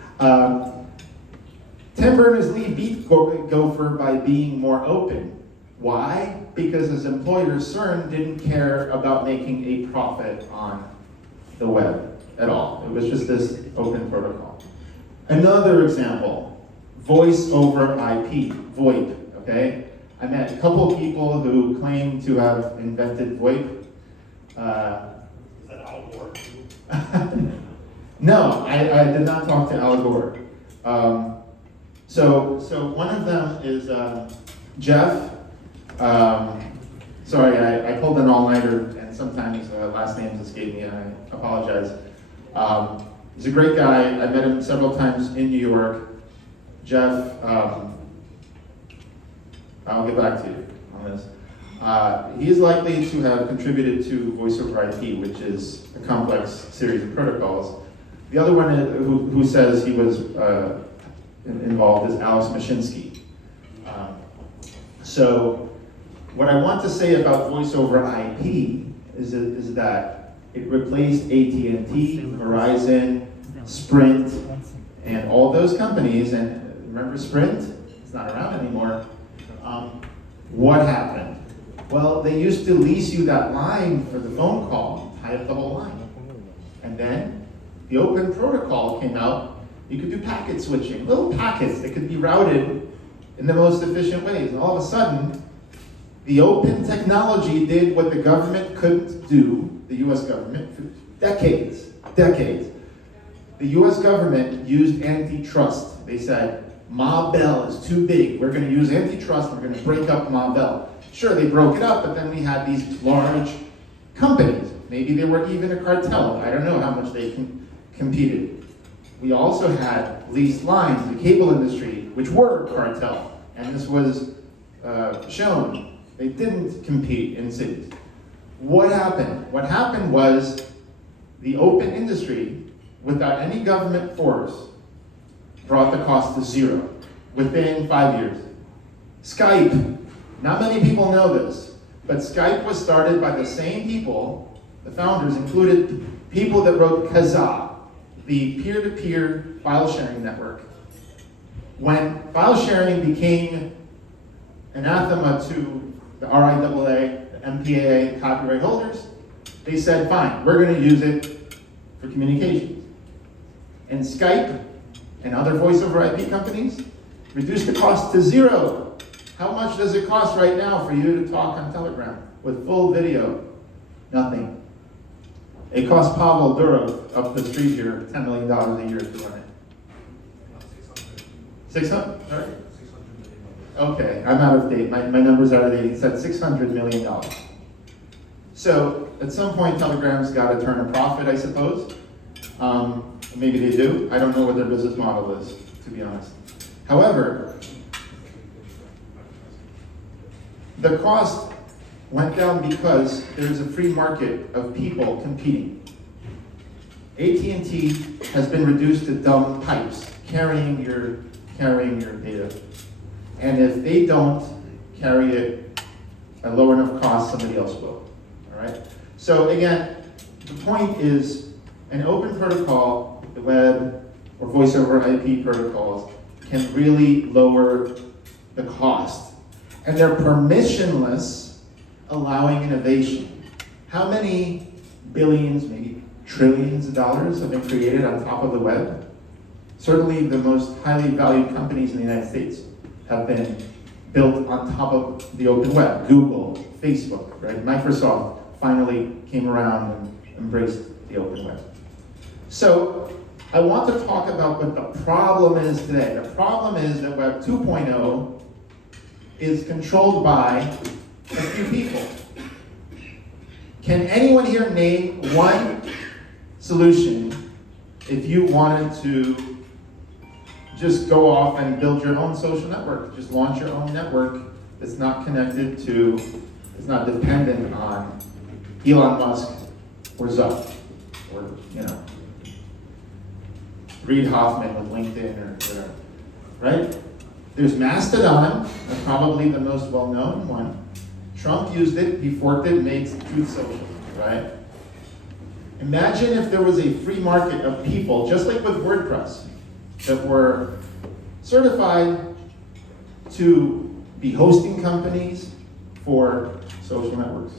Tim Berners-Lee beat Gopher by being more open. Why? Because his employer, CERN, didn't care about making a profit on the web at all. It was just this open protocol. Another example, voice over IP, VoIP. Okay, I met a couple people who claim to have invented VoIP. Is that Al Gore? No, I did not talk to Al Gore. So one of them is Jeff. Sorry, I pulled an all-nighter, and sometimes last names escape me, and I apologize. He's a great guy. I met him several times in New York. Jeff. I'll get back to you on this. He is likely to have contributed to voice over IP, which is a complex series of protocols. The other one who says he was involved is Alex Mashinsky. So what I want to say about voice over IP is that it replaced AT&T, Verizon, Sprint, and all those companies. And remember Sprint? It's not around anymore. What happened? Well, they used to lease you that line for the phone call, tie up the whole line. And then the open protocol came out. You could do packet switching, little packets that could be routed in the most efficient ways. And all of a sudden, the open technology did what the government couldn't do, the US government, for decades. The US government used antitrust. They said, Ma Bell is too big. We're going to use antitrust. We're going to break up Ma Bell. Sure, they broke it up, but then we had these large companies. Maybe they were even a cartel. I don't know how much they competed. We also had leased lines, the cable industry, which were a cartel. And this was shown. They didn't compete in cities. What happened? What happened was the open industry, without any government force, brought the cost to zero within 5 years. Skype, not many people know this, but Skype was started by the same people, the founders included people that wrote Kazaa, the peer-to-peer file sharing network. When file sharing became anathema to the RIAA, the MPAA, the copyright holders, they said, fine, we're going to use it for communications. And Skype and other voice over IP companies reduced the cost to zero. How much does it cost right now for you to talk on Telegram with full video? Nothing. It costs Pavel Durov up the street here $10 million a year to run it. 600? Sorry? Okay, I'm out of date. My numbers are out of date. It said $600 million. So at some point, Telegram's got to turn a profit, I suppose. Maybe they do. I don't know what their business model is, to be honest. However, the cost went down because there's a free market of people competing. AT&T has been reduced to dumb pipes carrying your data. And if they don't carry it at low enough cost, somebody else will. All right? So again, the point is an open protocol, the web or voice over IP protocols, can really lower the cost. And they're permissionless, allowing innovation. How many billions, maybe trillions of dollars have been created on top of the web? Certainly the most highly valued companies in the United States have been built on top of the open web. Google, Facebook, right? Microsoft finally came around and embraced the open web. So I want to talk about what the problem is today. The problem is that Web 2.0 is controlled by a few people. Can anyone here name one solution if you wanted to just go off and build your own social network? Just launch your own network that's not connected to, it's not dependent on Elon Musk or Zuck or, Reid Hoffman with LinkedIn or whatever, right? There's Mastodon, that's probably the most well-known one. Trump used it, he forked it, made Truth Social, right? Imagine if there was a free market of people, just like with WordPress, that were certified to be hosting companies for social networks,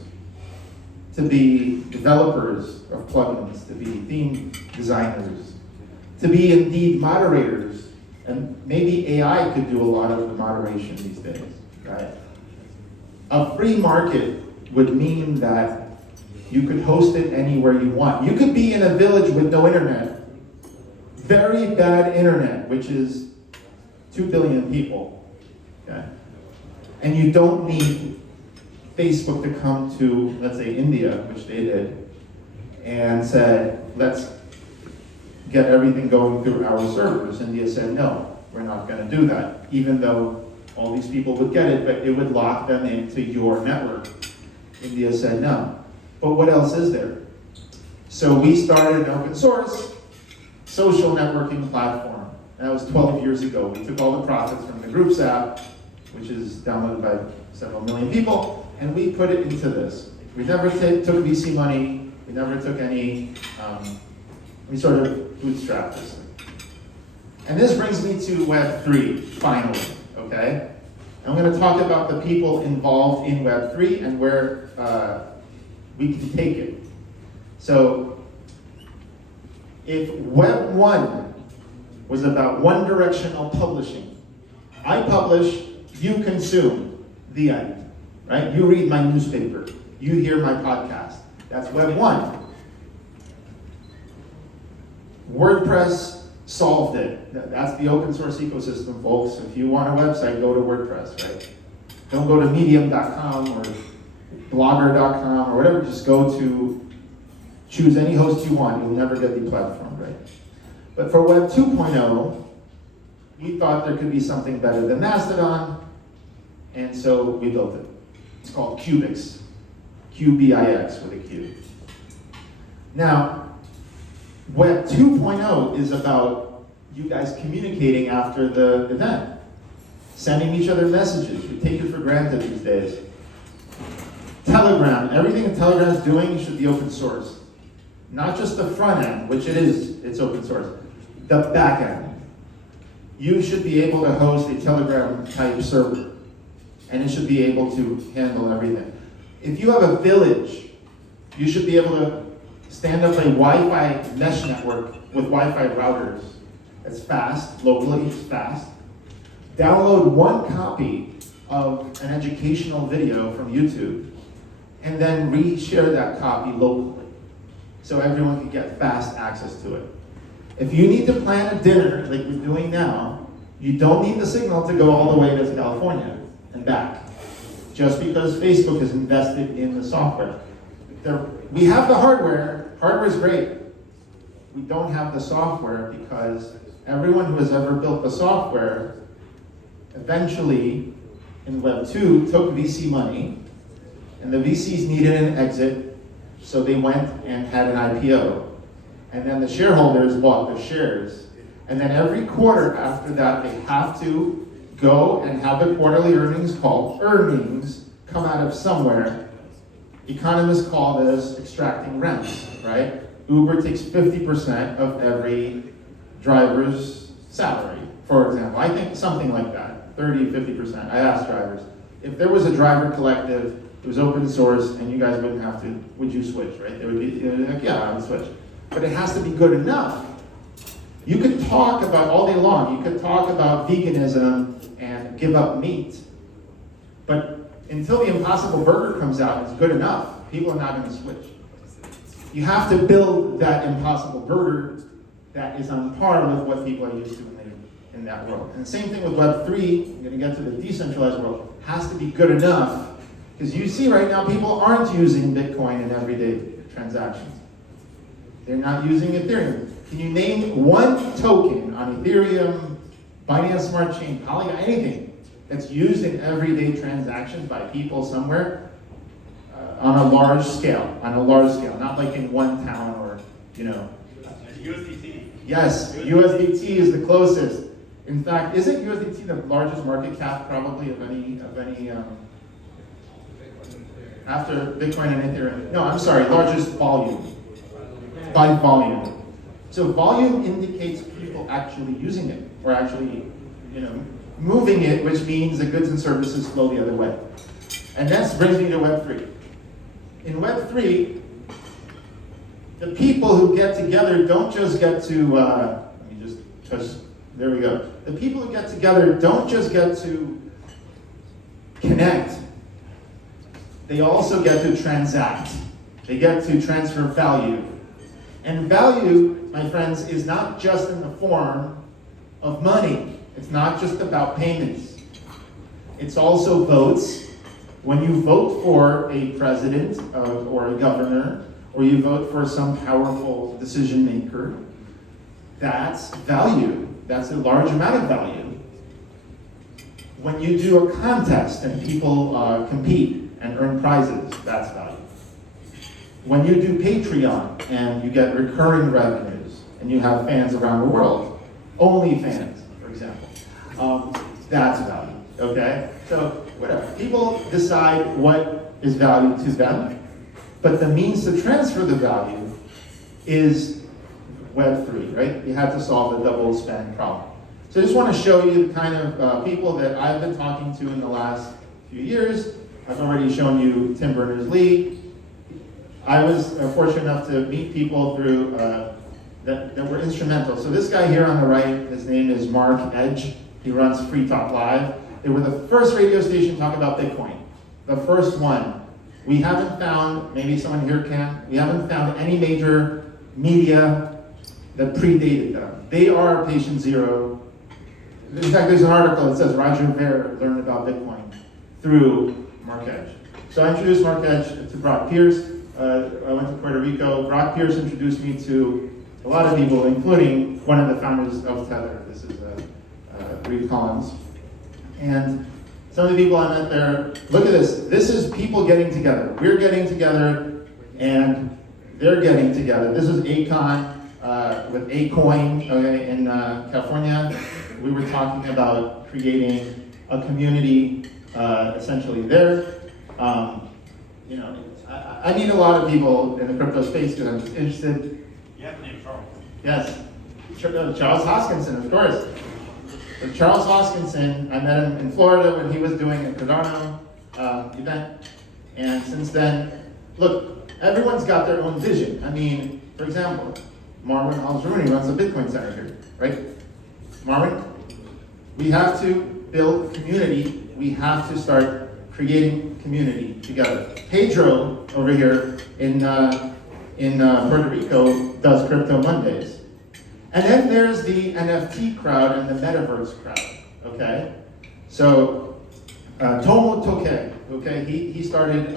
to be developers of plugins, to be theme designers, to be indeed moderators, and maybe AI could do a lot of the moderation these days, right? A free market would mean that you could host it anywhere you want. You could be in a village with no internet, very bad internet, which is 2 billion people, okay? And you don't need Facebook to come to, let's say, India, which they did, and said, let's get everything going through our servers. India said, no, we're not going to do that, even though all these people would get it, but it would lock them into your network. India said no. But what else is there? So we started an open source social networking platform. And that was 12 years ago. We took all the profits from the Groups app, which is downloaded by several million people, and we put it into this. We never took VC money. We never took any, we sort of bootstrapped this thing. And this brings me to Web3, finally, okay? I'm going to talk about the people involved in Web3 and where we can take it. So, if Web 1 was about one-directional publishing, I publish, you consume, the end, right? You read my newspaper, you hear my podcast. That's Web 1. WordPress solved it. That's the open source ecosystem, folks. If you want a website, go to WordPress, right? Don't go to medium.com or blogger.com or whatever, just go to choose any host you want, you'll never get deplatformed, right? But for Web 2.0, we thought there could be something better than Mastodon, and so we built it. It's called Qubix, Qbix with a Q. Now, Web 2.0 is about you guys communicating after the event, sending each other messages. We take it for granted these days. Telegram, everything that Telegram is doing should be open source. Not just the front end, which it is, it's open source. The back end. You should be able to host a Telegram type server, and it should be able to handle everything. If you have a village, you should be able to stand up a Wi-Fi mesh network with Wi-Fi routers. It's fast, locally it's fast. Download one copy of an educational video from YouTube, and then reshare that copy locally, so everyone can get fast access to it. If you need to plan a dinner like we're doing now, you don't need the signal to go all the way to California and back, just because Facebook has invested in the software. We have the hardware, hardware's great. We don't have the software because everyone who has ever built the software eventually in Web 2 took VC money, and the VCs needed an exit, so they went and had an IPO. And then the shareholders bought the shares. And then every quarter after that, they have to go and have the quarterly earnings called earnings come out of somewhere. Economists call this extracting rents, right? Uber takes 50% of every driver's salary, for example. I think something like that, 30, 50%. I asked drivers, if there was a driver collective, it was open source, and you guys wouldn't have to, would you switch, right? They would be like, yeah, I would switch. But it has to be good enough. You could talk about all day long, you could talk about veganism and give up meat, but until the Impossible Burger comes out and it's good enough, people are not going to switch. You have to build that Impossible Burger that is on par with what people are used to in that world. And the same thing with Web 3, I'm going to get to the decentralized world, has to be good enough, because you see right now people aren't using Bitcoin in everyday transactions. They're not using Ethereum. Can you name one token on Ethereum, Binance Smart Chain, Polygon, anything that's used in everyday transactions by people somewhere on a large scale, not like in one town or, USDT. Yes, USDT is the closest. In fact, isn't USDT the largest market cap probably of any after Bitcoin and Ethereum? No, I'm sorry, largest volume. By volume. So volume indicates people actually using it, or actually, moving it, which means the goods and services flow the other way. And that brings me to Web 3. In Web 3, the people who get together don't just get to, there we go. The people who get together don't just get to connect. They also get to transact. They get to transfer value. And value, my friends, is not just in the form of money. It's not just about payments. It's also votes. When you vote for a president or a governor, or you vote for some powerful decision maker, that's value. That's a large amount of value. When you do a contest and people compete and earn prizes, that's value. When you do Patreon and you get recurring revenues and you have fans around the world, OnlyFans, for example, that's value, okay? So whatever, people decide what is value to them, but the means to transfer the value is Web 3, right? You have to solve the double spend problem. So I just want to show you the kind of people that I've been talking to in the last few years. I've already shown you Tim Berners-Lee. I was fortunate enough to meet people through that were instrumental. So this guy here on the right, his name is Mark Edge. He runs Free Talk Live. They were the first radio station to talk about Bitcoin. The first one. We haven't found, maybe someone here can, we haven't found any major media that predated them. They are patient zero. In fact, there's an article that says Roger Ver learned about Bitcoin through Mark Edge. So I introduced Mark Edge to Brock Pierce. I went to Puerto Rico. Brock Pierce introduced me to a lot of people, including one of the founders of Tether. This is Reed Collins. And some of the people I met there, look at this. This is people getting together. We're getting together, and they're getting together. This is Akon with Acoin, okay, in California. We were talking about creating a community essentially there. You know, I meet a lot of people in the crypto space because I'm interested. You have to name Charles. Yes, Charles Hoskinson, of course. So Charles Hoskinson, I met him in Florida when he was doing a Cardano event. And since then, look, everyone's got their own vision. I mean, for example, Marvin Al-Jaruni runs the Bitcoin Center here, right? Marvin, we have to build community. We have to start creating community together. Pedro over here in Puerto Rico does Crypto Mondays. And then there's the NFT crowd and the metaverse crowd, okay? So, Tomo Toke, okay, he started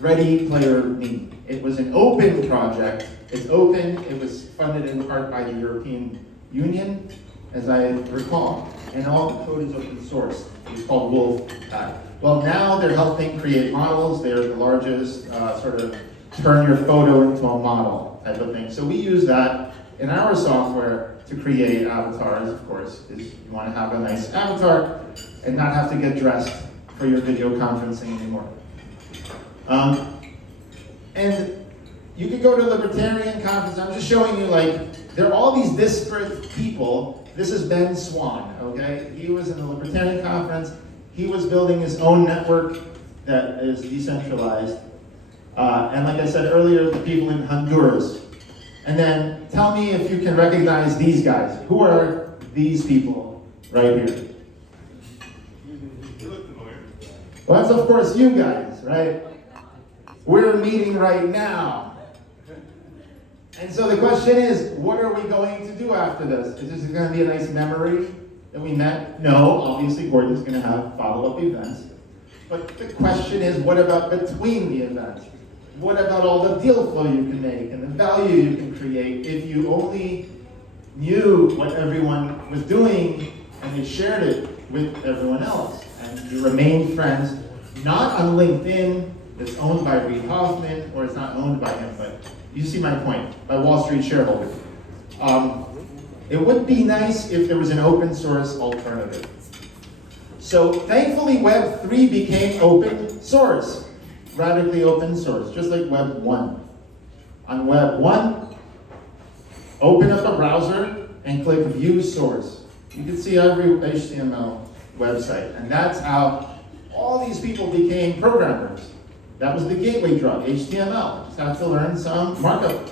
Ready Player Me. It was an open project. It's open. It was funded in part by the European Union, as I recall. And all the code is open source. It's called Wolf. Well, now they're helping create models. They're the largest sort of turn your photo into a model type of thing. So we use that in our software to create avatars, of course, because you want to have a nice avatar and not have to get dressed for your video conferencing anymore. And you could go to libertarian conference. I'm just showing you, like, there are all these disparate people. This is Ben Swan, okay? He was in a libertarian conference. He was building his own network that is decentralized. And like I said earlier, the people in Honduras. And then tell me if you can recognize these guys. Who are these people right here? Well, that's of course you guys, right? We're meeting right now. And so the question is, what are we going to do after this? Is this going to be a nice memory that we met? No, obviously Gordon's going to have follow-up events. But the question is, what about between the events? What about all the deal flow you can make and the value you can create if you only knew what everyone was doing and you shared it with everyone else and you remained friends, not on LinkedIn, that's owned by Reid Hoffman, or it's not owned by him, but you see my point, by Wall Street shareholders. It would be nice if there was an open source alternative. So thankfully Web3 became open source, radically open source, just like Web 1. On Web 1, open up a browser and click view source. You can see every HTML website, and that's how all these people became programmers. That was the gateway drug, HTML. Just have to learn some markup.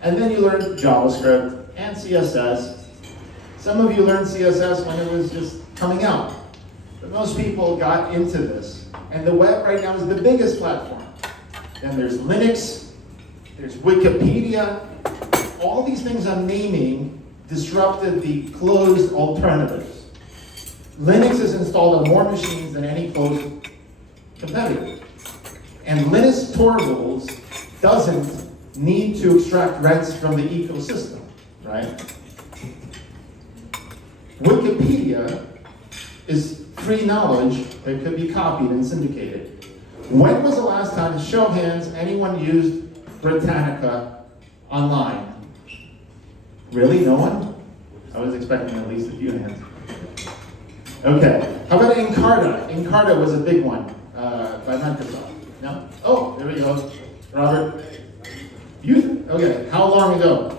And then you learn JavaScript and CSS. Some of you learned CSS when it was just coming out. But most people got into this. And the web right now is the biggest platform. Then there's Linux, there's Wikipedia. All these things I'm naming disrupted the closed alternatives. Linux is installed on more machines than any closed competitor. And Linus Torvalds doesn't need to extract rents from the ecosystem, right? Wikipedia is free knowledge that could be copied and syndicated. When was the last time, show of hands, anyone used Britannica online? Really, no one? I was expecting at least a few hands. Okay, how about Encarta? Encarta was a big one by Microsoft. No? Oh, there we go. Robert? You? Okay, how long ago?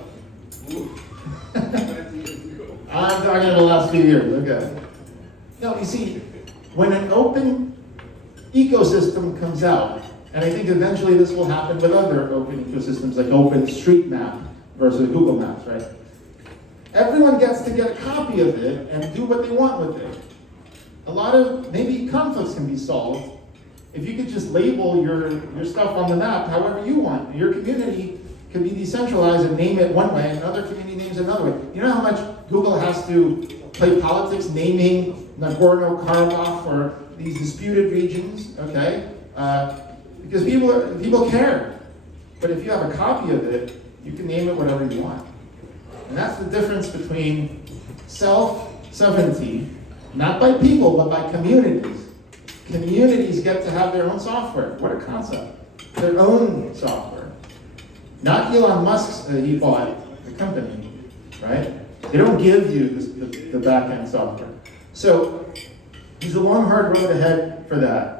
I'm talking about the last few years, okay. No, you see, when an open ecosystem comes out, and I think eventually this will happen with other open ecosystems like OpenStreetMap versus Google Maps, right? Everyone gets to get a copy of it and do what they want with it. A lot of, maybe conflicts can be solved if you could just label your stuff on the map however you want. Your community can be decentralized and name it one way, and another community names it another way. You know how much Google has to play politics naming Nagorno-Karabakh or these disputed regions, okay? Because people care. But if you have a copy of it, you can name it whatever you want. And that's the difference between self-sovereignty, not by people, but by communities. Communities get to have their own software. What a concept. Their own software. Not Elon Musk's, he bought the company, right? They don't give you the back-end software. So there's a long, hard road ahead for that.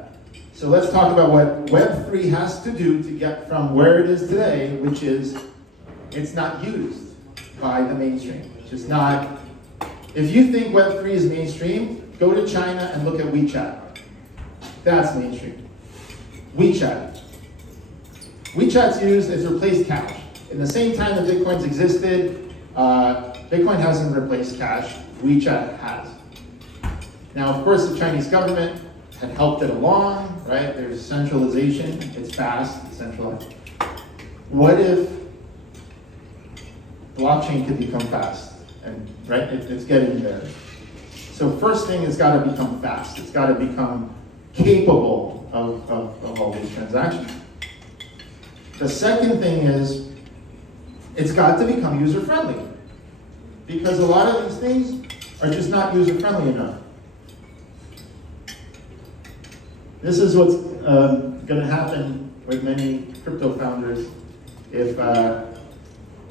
So let's talk about what Web3 has to do to get from where it is today, which is it's not used by the mainstream. It's just not. If you think Web3 is mainstream, go to China and look at WeChat. That's mainstream. WeChat. WeChat's used as replaced cash. In the same time that Bitcoin's existed, Bitcoin hasn't replaced cash. WeChat has. Now, of course, the Chinese government had helped it along, right? There's centralization. It's fast, it's centralized. What if blockchain could become fast? And right, it's getting there. So first thing, it's got to become fast. It's got to become capable of all these transactions. The second thing is, it's got to become user-friendly. Because a lot of these things are just not user-friendly enough. This is what's going to happen with many crypto founders if the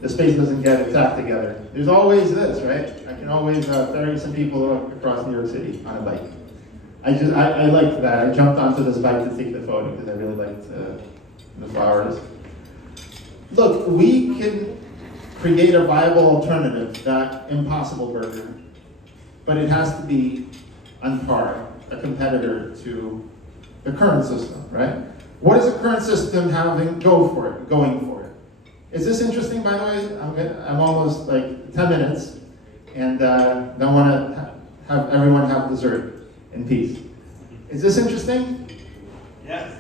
space doesn't get its act together. There's always this, right? I can always ferry some people across New York City on a bike. I liked that. I jumped onto this bike to take the photo because I really liked the flowers. Look, we can create a viable alternative to that impossible burger, but it has to be on par, a competitor to the current system, right? What does the current system going for it? Is this interesting, by the way? I'm almost like 10 minutes, and I want to have everyone have dessert in peace. Is this interesting? Yes.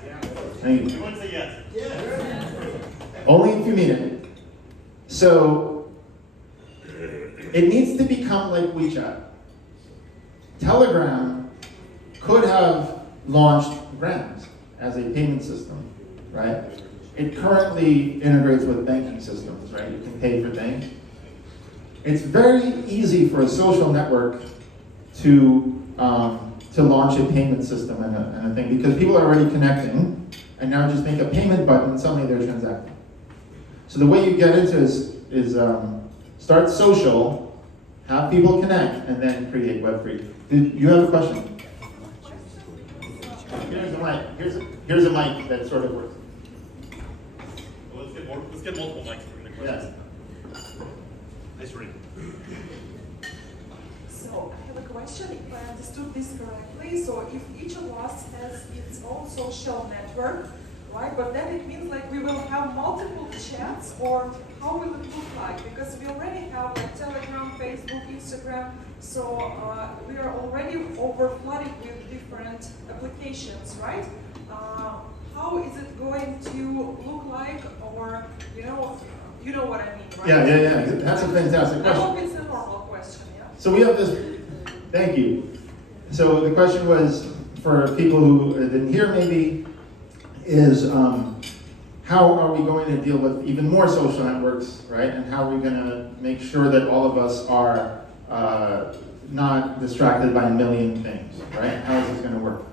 Thank you. Everyone say yes. Yes. Only if you mean it. So, it needs to become like WeChat. Telegram could have launched Grams as a payment system, right? It currently integrates with banking systems, right? You can pay for things. It's very easy for a social network to launch a payment system and a thing because people are already connecting, and now just make a payment button and suddenly they're transacting. So the way you get into is start social, have people connect, and then create Web3. Did you have a question? Here's a mic. Here's a mic that sort of works. Well, let's get multiple mics for the question. Yes. Nice read. So I have a question, if I understood this correctly. So if each of us has its own social network, right? But then it means like we will have multiple chats, or how will it look like? Because we already have like Telegram, Facebook, Instagram. So we are already overflooded with different applications, right? How is it going to look like, or you know what I mean, right? Yeah. That's a fantastic question. I hope it's a normal question, yeah? So we have this, thank you. So the question was, for people who didn't hear maybe, is how are we going to deal with even more social networks, right? And how are we going to make sure that all of us are not distracted by a million things, right? How is this going to work?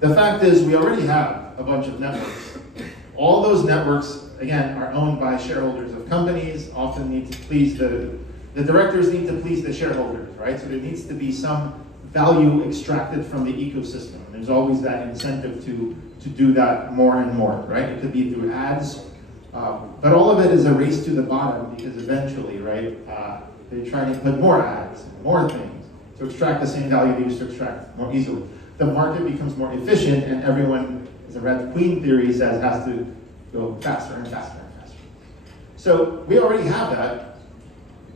The fact is, we already have a bunch of networks. All those networks, again, are owned by shareholders of companies, often need to please the directors need to please the shareholders, right? So there needs to be some value extracted from the ecosystem. There's always that incentive to do that more and more, right? It could be through ads, but all of it is a race to the bottom because eventually, right, they're trying to put more ads, more things to extract the same value they used to extract more easily. The market becomes more efficient, and everyone, as the Red Queen theory says, has to go faster and faster and faster. So we already have that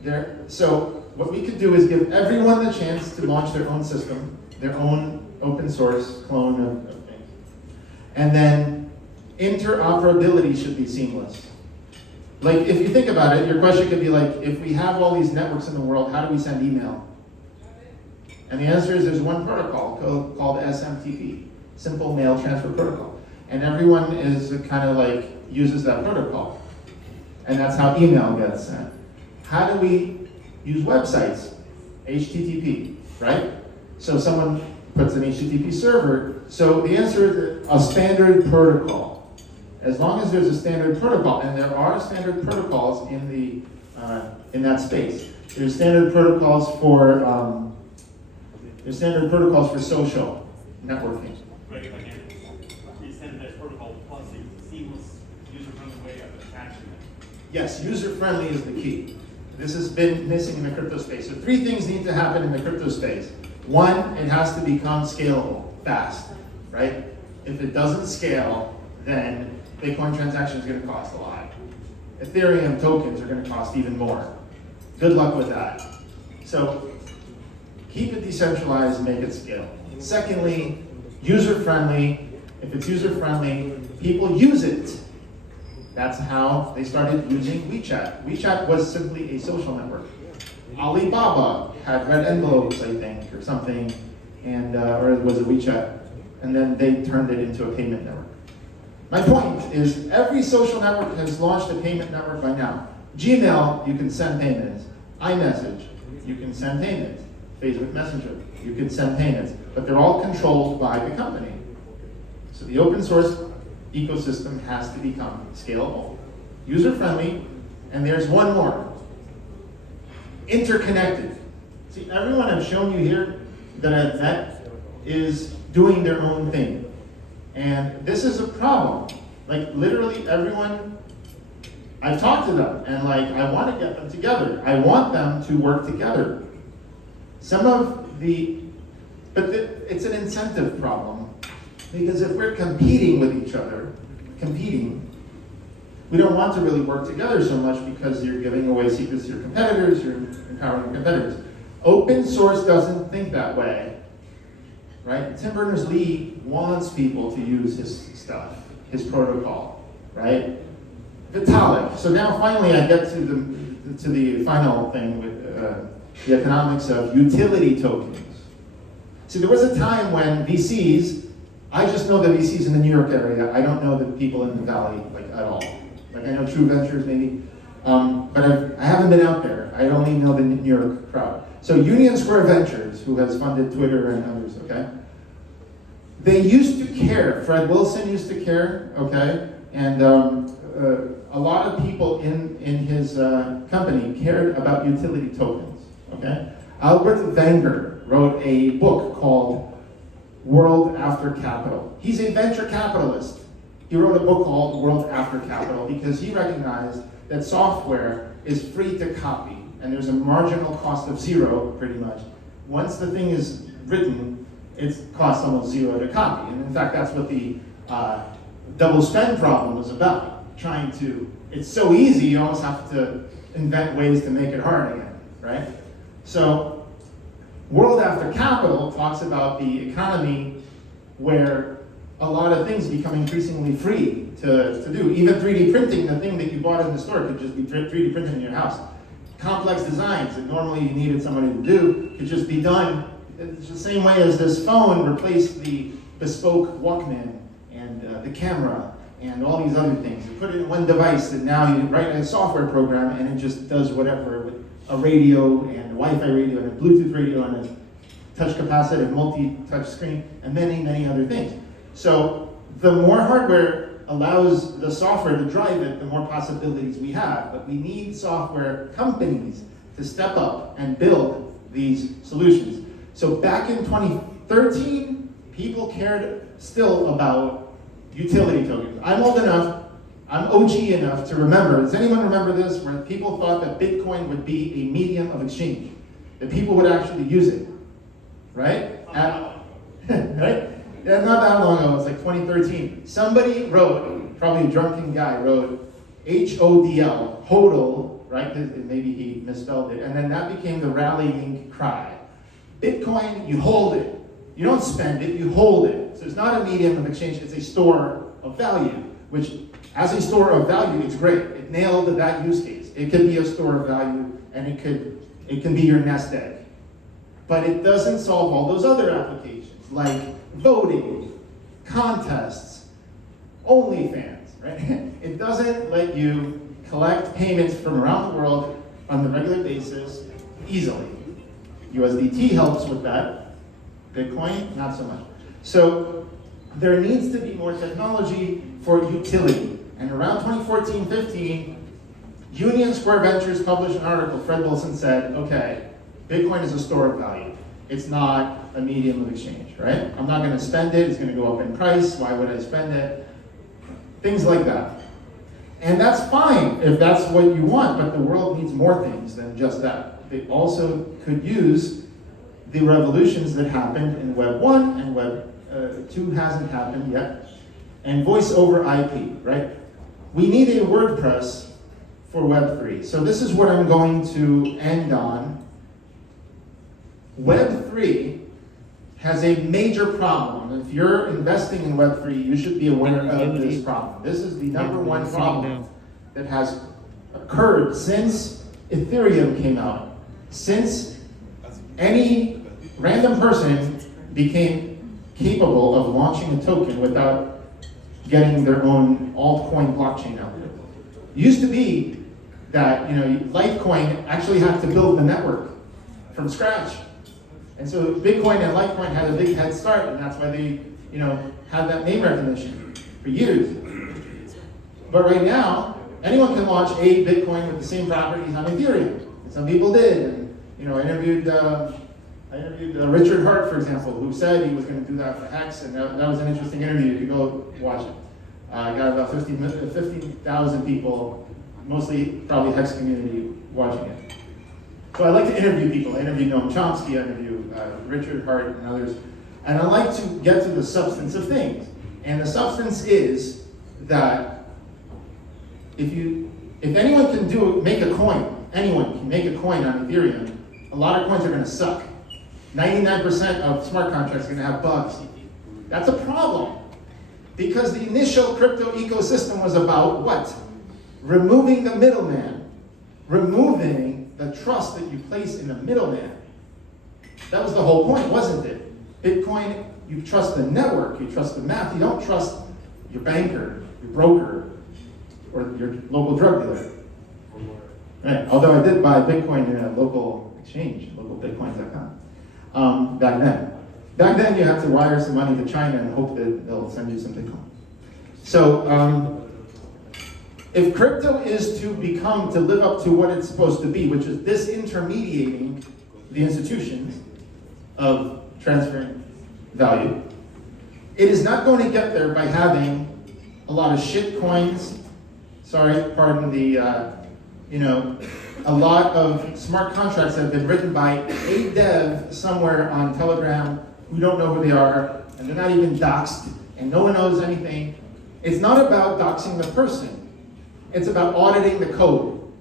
there. So what we could do is give everyone the chance to launch their own system, their own open source clone of things. And then interoperability should be seamless. Like, if you think about it, your question could be like, if we have all these networks in the world, how do we send email? And the answer is there's one protocol called SMTP, Simple Mail Transfer Protocol. And everyone is kind of like uses that protocol. And that's how email gets sent. How do we use websites? HTTP, right? So someone puts an HTTP server. So the answer is a standard protocol. As long as there's a standard protocol, and there are standard protocols in that space. There's standard protocols for social networking. Greg, if I can, the standardized protocol plus a seamless user-friendly way of attaching it. Yes, user-friendly is the key. This has been missing in the crypto space. So 3 things need to happen in the crypto space. 1, it has to become scalable, fast, right? If it doesn't scale, then Bitcoin transaction is going to cost a lot. Ethereum tokens are going to cost even more. Good luck with that. So keep it decentralized, make it scale. Secondly, user-friendly. If it's user-friendly, people use it. That's how they started using WeChat. WeChat was simply a social network. Alibaba had red envelopes, I think, or something, and or it was a WeChat, and then they turned it into a payment network. My point is, every social network has launched a payment network by now. Gmail, you can send payments. iMessage, you can send payments. Facebook Messenger, you can send payments, but they're all controlled by the company. So the open source ecosystem has to become scalable, user-friendly, and there's one more. Interconnected. See, everyone I've shown you here that I've met is doing their own thing. And this is a problem. Like, literally everyone, I've talked to them, and like, I want to get them together. I want them to work together. It's an incentive problem, because if we're competing with each other, we don't want to really work together so much because you're giving away secrets to your competitors, you're empowering your competitors. Open source doesn't think that way, right? Tim Berners-Lee wants people to use his stuff, his protocol, right? Vitalik. So now finally I get to the final thing with the economics of utility tokens. See, there was a time when VCs, I just know the VCs in the New York area. I don't know the people in the Valley like at all. Like I know True Ventures maybe, but I haven't been out there. I only know the New York crowd. So Union Square Ventures, who has funded Twitter and others, okay? They used to care. Fred Wilson used to care, okay? And a lot of people in his company cared about utility tokens, okay? Albert Wenger wrote a book called World After Capital. He's a venture capitalist. He wrote a book called World After Capital because he recognized that software is free to copy, and there's a marginal cost of 0, pretty much. Once the thing is written, it costs almost 0 to copy. And in fact, that's what the double spend problem was about. It's so easy, you almost have to invent ways to make it hard again, right? So, World After Capital talks about the economy where a lot of things become increasingly free to do. Even 3D printing, the thing that you bought in the store could just be 3D printed in your house. Complex designs that normally you needed somebody to do could just be done. It's the same way as this phone replaced the bespoke Walkman and the camera and all these other things. You put it in one device, and now you write a software program and it just does whatever with a radio and a Wi-Fi radio and a Bluetooth radio and a touch capacitive multi-touch screen and many, many other things. So the more hardware allows the software to drive it, the more possibilities we have. But we need software companies to step up and build these solutions. So back in 2013, people cared still about utility tokens. I'm old enough, I'm OG enough to remember, does anyone remember this, where people thought that Bitcoin would be a medium of exchange, that people would actually use it, right? Right? Yeah, not that long ago, it's like 2013. Somebody wrote, probably a drunken guy wrote HODL, HODL, right? Maybe he misspelled it, and then that became the rallying cry. Bitcoin, you hold it. You don't spend it, you hold it. So it's not a medium of exchange, it's a store of value, which as a store of value, it's great. It nailed that use case. It could be a store of value, and it can be your nest egg. But it doesn't solve all those other applications, like voting, contests, OnlyFans, right? you collect payments from around the world on a regular basis easily. USDT helps with that. Bitcoin, not so much. So there needs to be more technology for utility. And around 2014-15, Union Square Ventures published an article. Fred Wilson said, okay, Bitcoin is a store of value. It's not a medium of exchange, right? I'm not going to spend it. It's going to go up in price. Why would I spend it? Things like that. And that's fine if that's what you want, but the world needs more things than just that. They also could use the revolutions that happened in Web 1 and Web 2 hasn't happened yet, and voice over IP, right? We need a WordPress for Web 3. So this is what I'm going to end on. Web 3 has a major problem. And if you're investing in Web 3, you should be aware of this problem. This is the number one problem that has occurred since Ethereum came out. Since any random person became capable of launching a token without getting their own altcoin blockchain out there. It used to be that Litecoin actually had to build the network from scratch. And so Bitcoin and Litecoin had a big head start, and that's why they, had that name recognition for years. But right now, anyone can launch a Bitcoin with the same properties on Ethereum. And some people did. And I interviewed Richard Hart, for example, who said he was going to do that for Hex, and that was an interesting interview. You go watch it. Got about 15,000 people, mostly probably Hex community, watching it. So I like to interview people. I interview Noam Chomsky, I interview Richard Hart and others. And I like to get to the substance of things. And the substance is that if anyone can make a coin, anyone can make a coin on Ethereum, a lot of coins are going to suck. 99% of smart contracts are going to have bugs. That's a problem. Because the initial crypto ecosystem was about what? Removing the middleman. Removing the trust that you place in the middleman. That was the whole point, wasn't it? Bitcoin, you trust the network, you trust the math, you don't trust your banker, your broker, or your local drug dealer. Right. Although I did buy Bitcoin in a local exchange, localbitcoins.com, back then. Back then you have to wire some money to China and hope that they'll send you some Bitcoin. So, if crypto is to live up to what it's supposed to be, which is disintermediating the institutions of transferring value, it is not going to get there by having a lot of shit coins. Sorry, pardon the, a lot of smart contracts that have been written by a dev somewhere on Telegram who don't know who they are, and they're not even doxed, and no one knows anything. It's not about doxing the person. It's about auditing the code.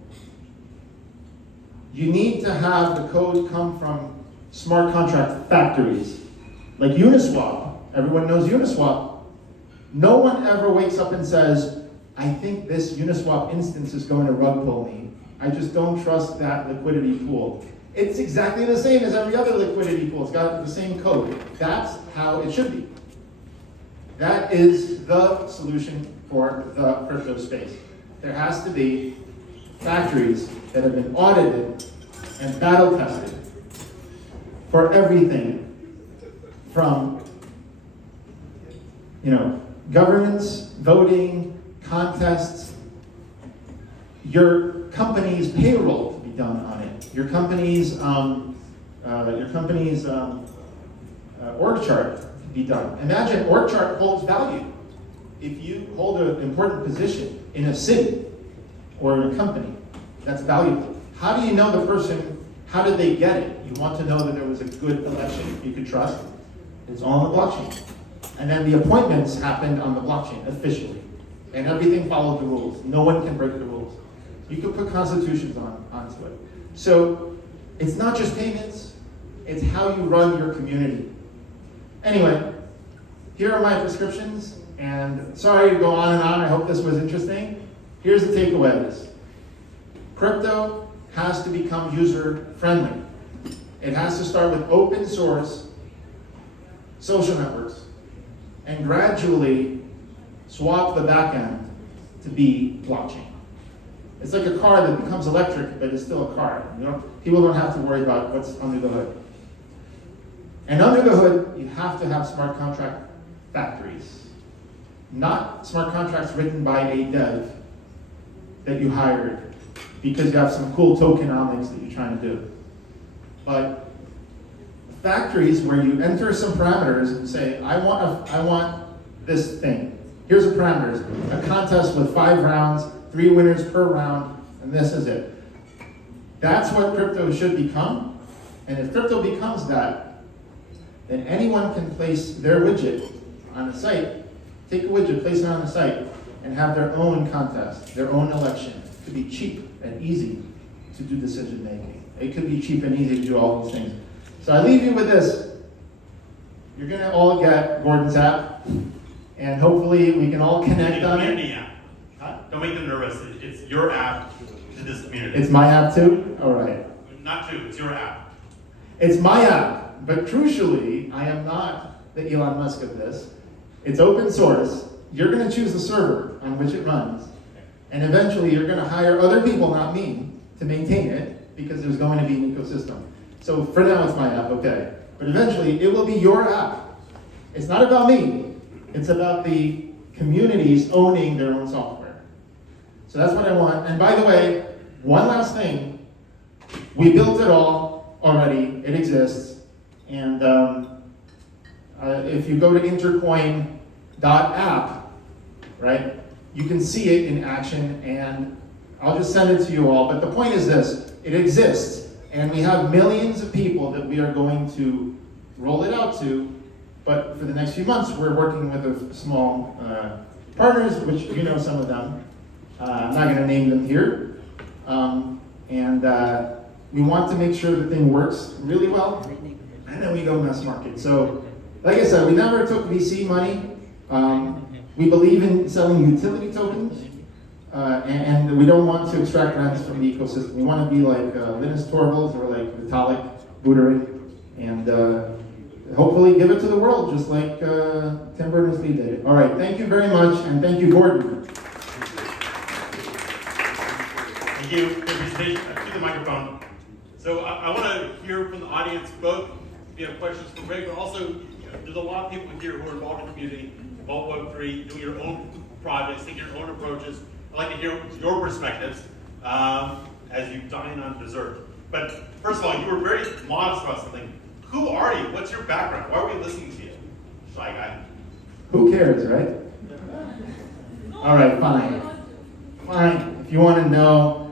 You need to have the code come from smart contract factories, like Uniswap. Everyone knows Uniswap. No one ever wakes up and says, I think this Uniswap instance is going to rug pull me. I just don't trust that liquidity pool. It's exactly the same as every other liquidity pool. It's got the same code. That's how it should be. That is the solution for the crypto space. There has to be factories that have been audited and battle tested for everything from, governments, voting, contests, your company's payroll to be done on it, your company's org chart to be done. Imagine org chart holds value. If you hold an important position in a city or in a company, that's valuable. How do you know the person, how did they get it? You want to know that there was a good election you could trust. It's all on the blockchain. And then the appointments happened on the blockchain officially. And everything followed the rules. No one can break the rules. You can put constitutions onto it. So it's not just payments, it's how you run your community. Anyway, here are my prescriptions. And sorry to go on and on, I hope this was interesting. Here's the takeaways. Crypto has to become user-friendly. It has to start with open source social networks and gradually swap the back end to be blockchain. It's like a car that becomes electric, but it's still a car. People don't have to worry about what's under the hood. And under the hood, you have to have smart contract factories. Not smart contracts written by a dev that you hired because you have some cool tokenomics that you're trying to do. But factories where you enter some parameters and say, I want this thing. Here's the parameters. A contest with 5 rounds, 3 winners per round, and this is it. That's what crypto should become. And if crypto becomes that, then anyone can place their widget on a site, take a widget, place it on the site, and have their own contest, their own election. It could be cheap and easy to do decision making. It could be cheap and easy to do all these things. So I leave you with this. You're gonna all get Gordon's app, and hopefully we can all connect on it. Community app. Don't make them nervous. It's your app to this community. It's my app too? All right. Not too, it's your app. It's my app, but crucially, I am not the Elon Musk of this. It's open source. You're gonna choose the server on which it runs, and eventually you're gonna hire other people, not me, to maintain it, because there's going to be an ecosystem. So for now, it's my app, okay. But eventually, it will be your app. It's not about me. It's about the communities owning their own software. So that's what I want. And by the way, one last thing. We built it all already. It exists. And if you go to intercoin.app, right, you can see it in action. And I'll just send it to you all. But the point is this. It exists. And we have millions of people that we are going to roll it out to. But for the next few months, we're working with a small partners, which you know some of them. I'm not going to name them here. We want to make sure the thing works really well, and then we go mass market. So, like I said, we never took VC money. We believe in selling utility tokens, and we don't want to extract rents from the ecosystem. We want to be like Linus Torvalds or like Vitalik Buterin, and hopefully give it to the world, just like Tim Berners-Lee did it. All right, thank you very much, and thank you, Gordon. Thank you for the presentation. To the microphone. So I want to hear from the audience, both if you have questions for Greg, but also there's a lot of people here who are involved in the community, involved in Web3, doing your own projects, taking your own approaches. I'd like to hear your perspectives as you dine on dessert. But first of all, you were very modest about something. Who are you? What's your background? Why are we listening to you? Shy guy. Who cares, right? All right, fine. Fine. If you want to know,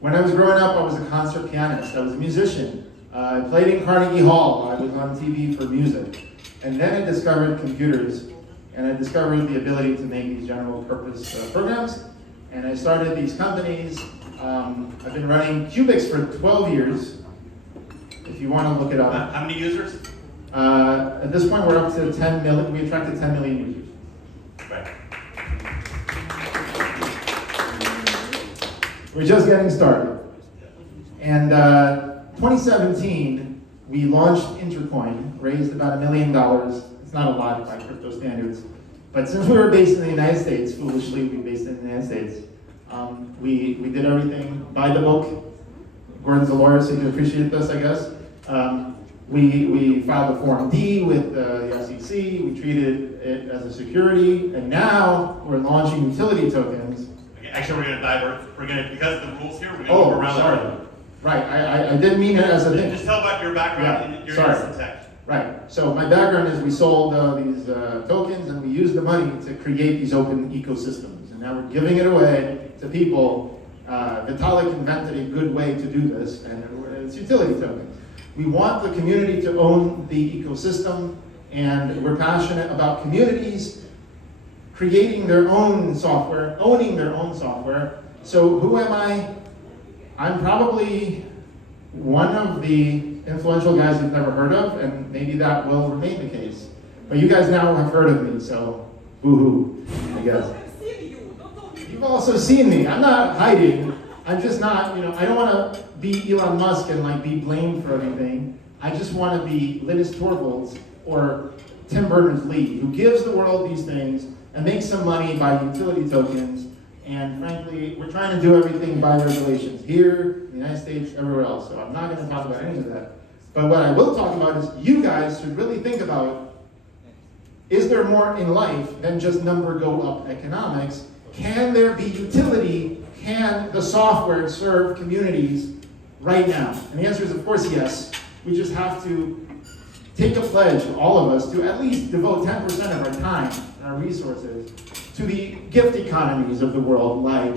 when I was growing up, I was a concert pianist. I was a musician. I played in Carnegie Hall. I was on TV for music. And then I discovered computers, and I discovered the ability to make these general purpose programs. And I started these companies. I've been running Cubics for 12 years. If you want to look it up. How many users? At this point, we're up to 10 million. We attracted 10 million users. Right. We're just getting started. And 2017, we launched Intercoin, raised about $1 million. It's not a lot by crypto standards. But since we were based in the United States, foolishly, we were based in the United States, we did everything by the book. Gordon's a lawyer, so he can appreciate this, I guess. We filed a Form D with the SEC. We treated it as a security, and now we're launching utility tokens. Okay, actually, we're going to divert. We're going to, because of the rules here, we're going to go around sorry. that. Right, I didn't mean it as a thing. Just tell about your background and your instant tech. Right, so my background is we sold these tokens, and we used the money to create these open ecosystems. And now we're giving it away to people. Vitalik invented a good way to do this, and it's utility tokens. We want the community to own the ecosystem, and we're passionate about communities creating their own software, owning their own software. So who am I? I'm probably one of the influential guys you've never heard of, and maybe that will remain the case. But you guys now have heard of me, so boo-hoo, I guess. You've also seen me. I'm not hiding. I'm just not, I don't want to be Elon Musk and like be blamed for everything. I just want to be Linus Torvalds or Tim Berners-Lee, who gives the world these things and makes some money by utility tokens And frankly, we're trying to do everything by regulations here, in the United States, everywhere else. So I'm not going to talk about any of that. But what I will talk about is you guys should really think about, is there more in life than just number go up economics? Can there be utility? Can the software serve communities right now? And the answer is, of course, yes. We just have to take a pledge, all of us, to at least devote 10% of our time and our resources to the gift economies of the world, like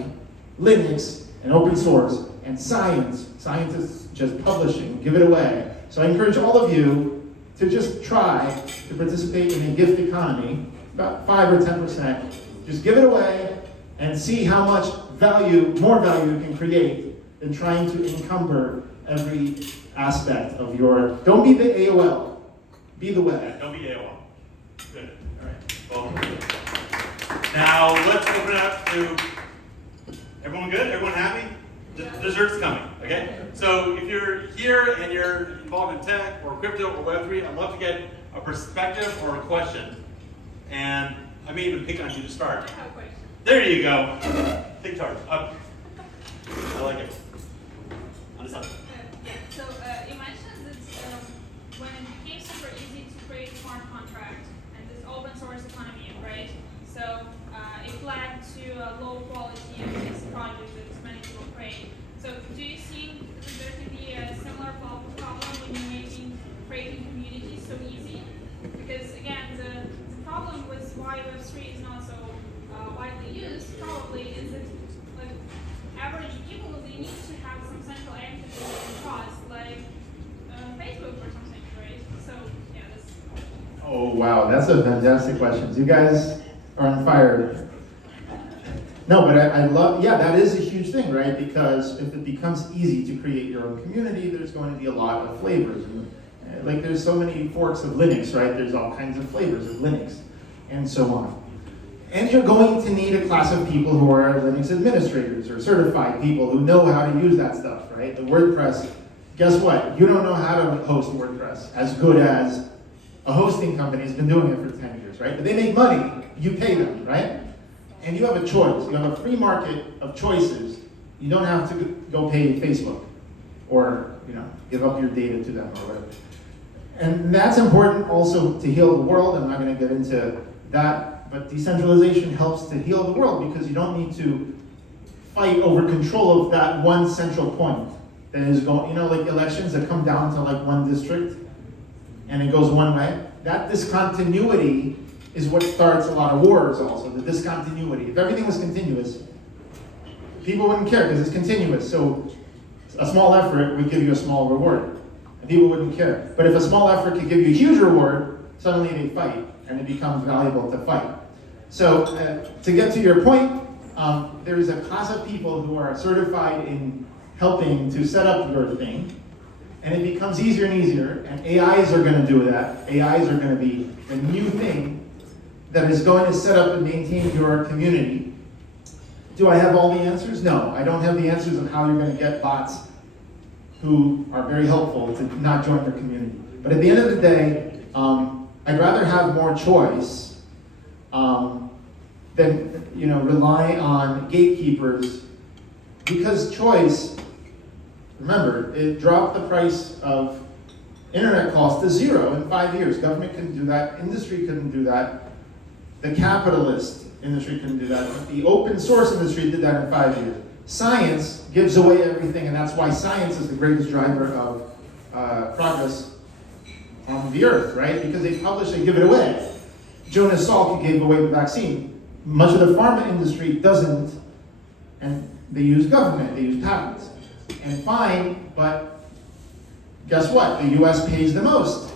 Linux and open source and science. Scientists just publishing, give it away. So I encourage all of you to just try to participate in a gift economy, about 5 or 10%. Just give it away and see how much value, more value you can create than trying to encumber every aspect of your, don't be the AOL, be the web. Yeah, don't be AOL. Good. All right. Well, now let's open it up to, everyone good? Everyone happy? Dessert's coming, okay? So if you're here and you're involved in tech or crypto or Web3, I'd love to get a perspective or a question. And I may even pick on you to start. I have a question. There you go. Take charge. Up. I like it. On the side. Yeah, so you mentioned that when it became super easy to create smart contracts and this open source economy, right? So it led to a low quality of these projects that many people create. So do you see there could be a similar problem when you're creating communities so easy? Because again, the problem with why Web3 is not so widely used probably is that like average people, they need to have some central entity and cost like Facebook or something, right? So yeah, this. Oh wow, that's a fantastic question. You guys are on fire. No, but I love, yeah, that is a huge thing, right? Because if it becomes easy to create your own community, there's going to be a lot of flavors. And, like there's so many forks of Linux, right? There's all kinds of flavors of Linux and so on. And you're going to need a class of people who are Linux administrators or certified people who know how to use that stuff, right? The WordPress, guess what? You don't know how to host WordPress as good as a hosting company has been doing it for 10 years, right? But they make money, you pay them, right? And you have a choice. You have a free market of choices. You don't have to go pay Facebook or give up your data to them or whatever. And that's important also to heal the world. I'm not going to get into that, but decentralization helps to heal the world because you don't need to fight over control of that one central point that is going, like elections that come down to like one district and it goes one way. That discontinuity is what starts a lot of wars also, the discontinuity. If everything was continuous, people wouldn't care because it's continuous. So a small effort would give you a small reward. And people wouldn't care. But if a small effort could give you a huge reward, suddenly they fight and it becomes valuable to fight. So to get to your point, there is a class of people who are certified in helping to set up your thing. And it becomes easier and easier. And AIs are going to do that. AIs are going to be the new thing that is going to set up and maintain your community. Do I have all the answers? No, I don't have the answers on how you're going to get bots who are very helpful to not join your community. But at the end of the day, I'd rather have more choice than rely on gatekeepers, because choice, remember, it dropped the price of internet cost to 0 in 5 years. Government couldn't do that. Industry couldn't do that. The capitalist industry couldn't do that. But the open source industry did that in 5 years. Science gives away everything, and that's why science is the greatest driver of progress on the earth, right? Because they publish, they give it away. Jonas Salk gave away the vaccine. Much of the pharma industry doesn't, and they use government, they use patents. And fine, but guess what? The US pays the most.